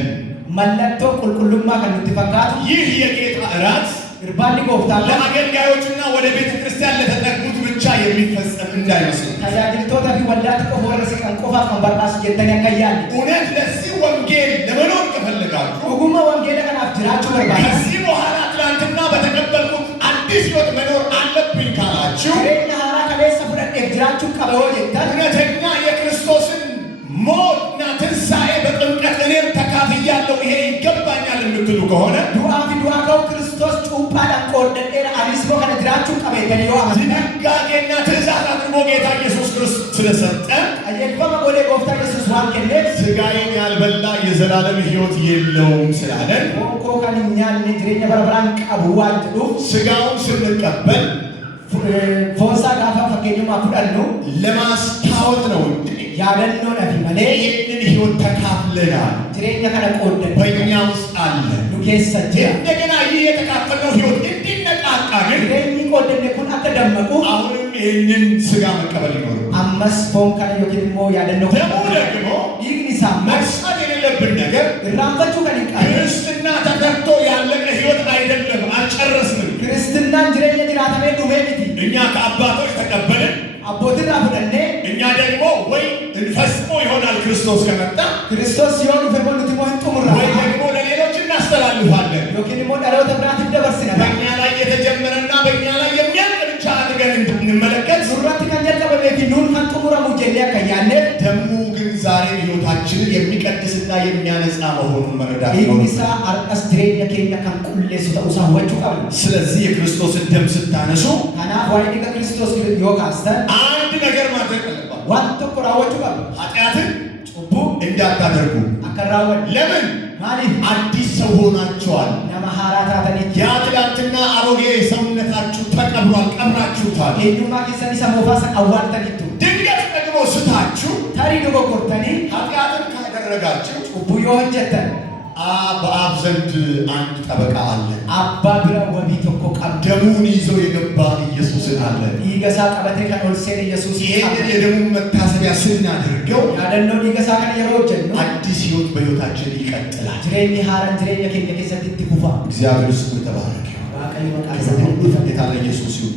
መለክቶ ቁልቁሉማ ከኑት ፈካቱ ይህ የጌታ እራት እርባኒ ኮፍታ ለአገልጋዮችና ወደ ቤተ ክርስቲያን ለተጠጉት ብቻ የሚፈጸም እንዳይመስል ታጃጅልቶታ ፊ ወላቲ ቆፎ ወረሲ ቀንቆፋ ቀንበርባስ ጀተኛ ከያል እውነት ለዚህ ወንጌል ለመኖር ከፈለጋችሁ ኡጉማ ወንጌል ከናፍ ጅራችሁ በርባስ ከዚህ በኋላ ትናንትና በተቀበልኩት አዲስ ሕይወት መኖር አለብኝ ካላችሁ ግሬኛ ሀራ ከሌሰ ፍረድ ጅራችሁ ቀበዮ ጀተን እውነተኛ የክርስቶስን ሞትና ትንሣኤ በጥምቀት እኔም ተካፍያለሁ ይሄ ይገባኛል የምትሉ ከሆነ ዱአፊ ዱአከው ክርስቶስ ጩፓዳን ቆደዴር አሊስሞ ከነ ጅራችሁ ቀበይተን ዮ አመ ድንጋጌና ትእዛዝ አድርጎ ጌታ ኢየሱስ ክርስቶስ ስለሰጠ አየልፈመ ጎሌ ጎፍታ ኢየሱስ ዋን ከኔት ስጋዬን ያልበላ የዘላለም ሕይወት የለውም ስላለን ኦንኮ ከንኛን ጅሬኛ በረብራን ቀቡዋን ጅዱ ስጋውን ስንቀበል ፎንሳ ጋፋ ፈኬኙማ ፉዳኑ ለማስታወት ነው እንጂ ያደኖ ነፊ መሌ ይህንን ሕይወት ተካፍለናል። ጅሬኛ ከነ ቆደን በእኛ ውስጥ አለ። ዱኬሰ ጅራ እንደገና ይህ የተካፈልነው ሕይወት እንዲነቃቃ ግን ጅሬኝ ቆደን ኩን አከደመቁ አሁንም ይህንን ስጋ መቀበል ይኖር። አመስ ፎን ከነ ዮኪን ሞ ያደኖ ደግሞ ደግሞ ይግኒሳ መርሳት የሌለብን ነገር እራንፈቹ ከን ቃል ክርስትና ተከርቶ ያለቀ ሕይወት አይደለም። አልጨረስንም። ክርስትናን ጅሬኛ ጅራተሜ ዱሜ ሚቲ እኛ ከአባቶች ተቀበልን። አቦትን አፉደኔ እኛ ደግሞ ወይ እንፈጽሞ ይሆናል ክርስቶስ ከመጣ ክርስቶስ ሲሆን ፈሞን ትሞን ጡምራ ወይ ደግሞ ለሌሎች እናስተላልፋለን ዮኪን ሞ ዳለው ተብራት እንደበርስና በእኛ ላይ የተጀመረና በእኛ ላይ የሚያልቅ ብቻ አድርገን እንድንመለከት ሱራት ከጀልቀ በቤት ኑን ካን ጡምራ ሙጀሊያ ከያነ ደሙ ግን ዛሬ ህይወታችንን የሚቀድስና የሚያነጻ መሆኑን መረዳት ነው። ኢሳ አርቀስ ድሬኛ ከኛ ካን ቁሌሱ ተውሳ ወጩ ቀብ ስለዚህ የክርስቶስን ደም ስታነሱ አና ዋይዲ ከክርስቶስ ዮካስተ አንድ ነገር ማድረግ አለባችሁ። ዋንቶ ቆራወጩ ቀብ ኃጢአትን ጩቡ እንዳታደርጉ አከራወን ለምን ማለት አዲስ ሰው ሆናችኋል። ለማሃራታ ተኒት ያ ትላንትና አሮጌ ሰውነታችሁ ተቀብሯል፣ ቀብራችሁታል። ኤዱማ ከሰኒ ሰሞፋሰ አዋልተኒቱ ድንገት ደግሞ ስታችሁ ታሪ ደግሞ ቆርጠኒ ኃጢአትን ካደረጋችሁ ቡዮ ሆጀተን በአብ ዘንድ አንድ ጠበቃ አለ። አባ ብራ ወቢ ተኮ ቀብ ደሙን ይዞ የገባ ኢየሱስን አለ። ይገሳ ቀበቴ ከኦልሴን ኢየሱስ ይሄንን የደሙን መታሰቢያ ስናደርገው ያደነው ይገሳ ከነ የሮጀን ነው አዲስ ህይወት በህይወታችን ይቀጥላል። ጅሬኒ ሃራን ጅሬኒ ከነ ከሰት ትኩፋ እግዚአብሔር ስሙ የተባረከ ባቀይ ወቃ ይሁን። ጌታ ለኢየሱስ ይሁን።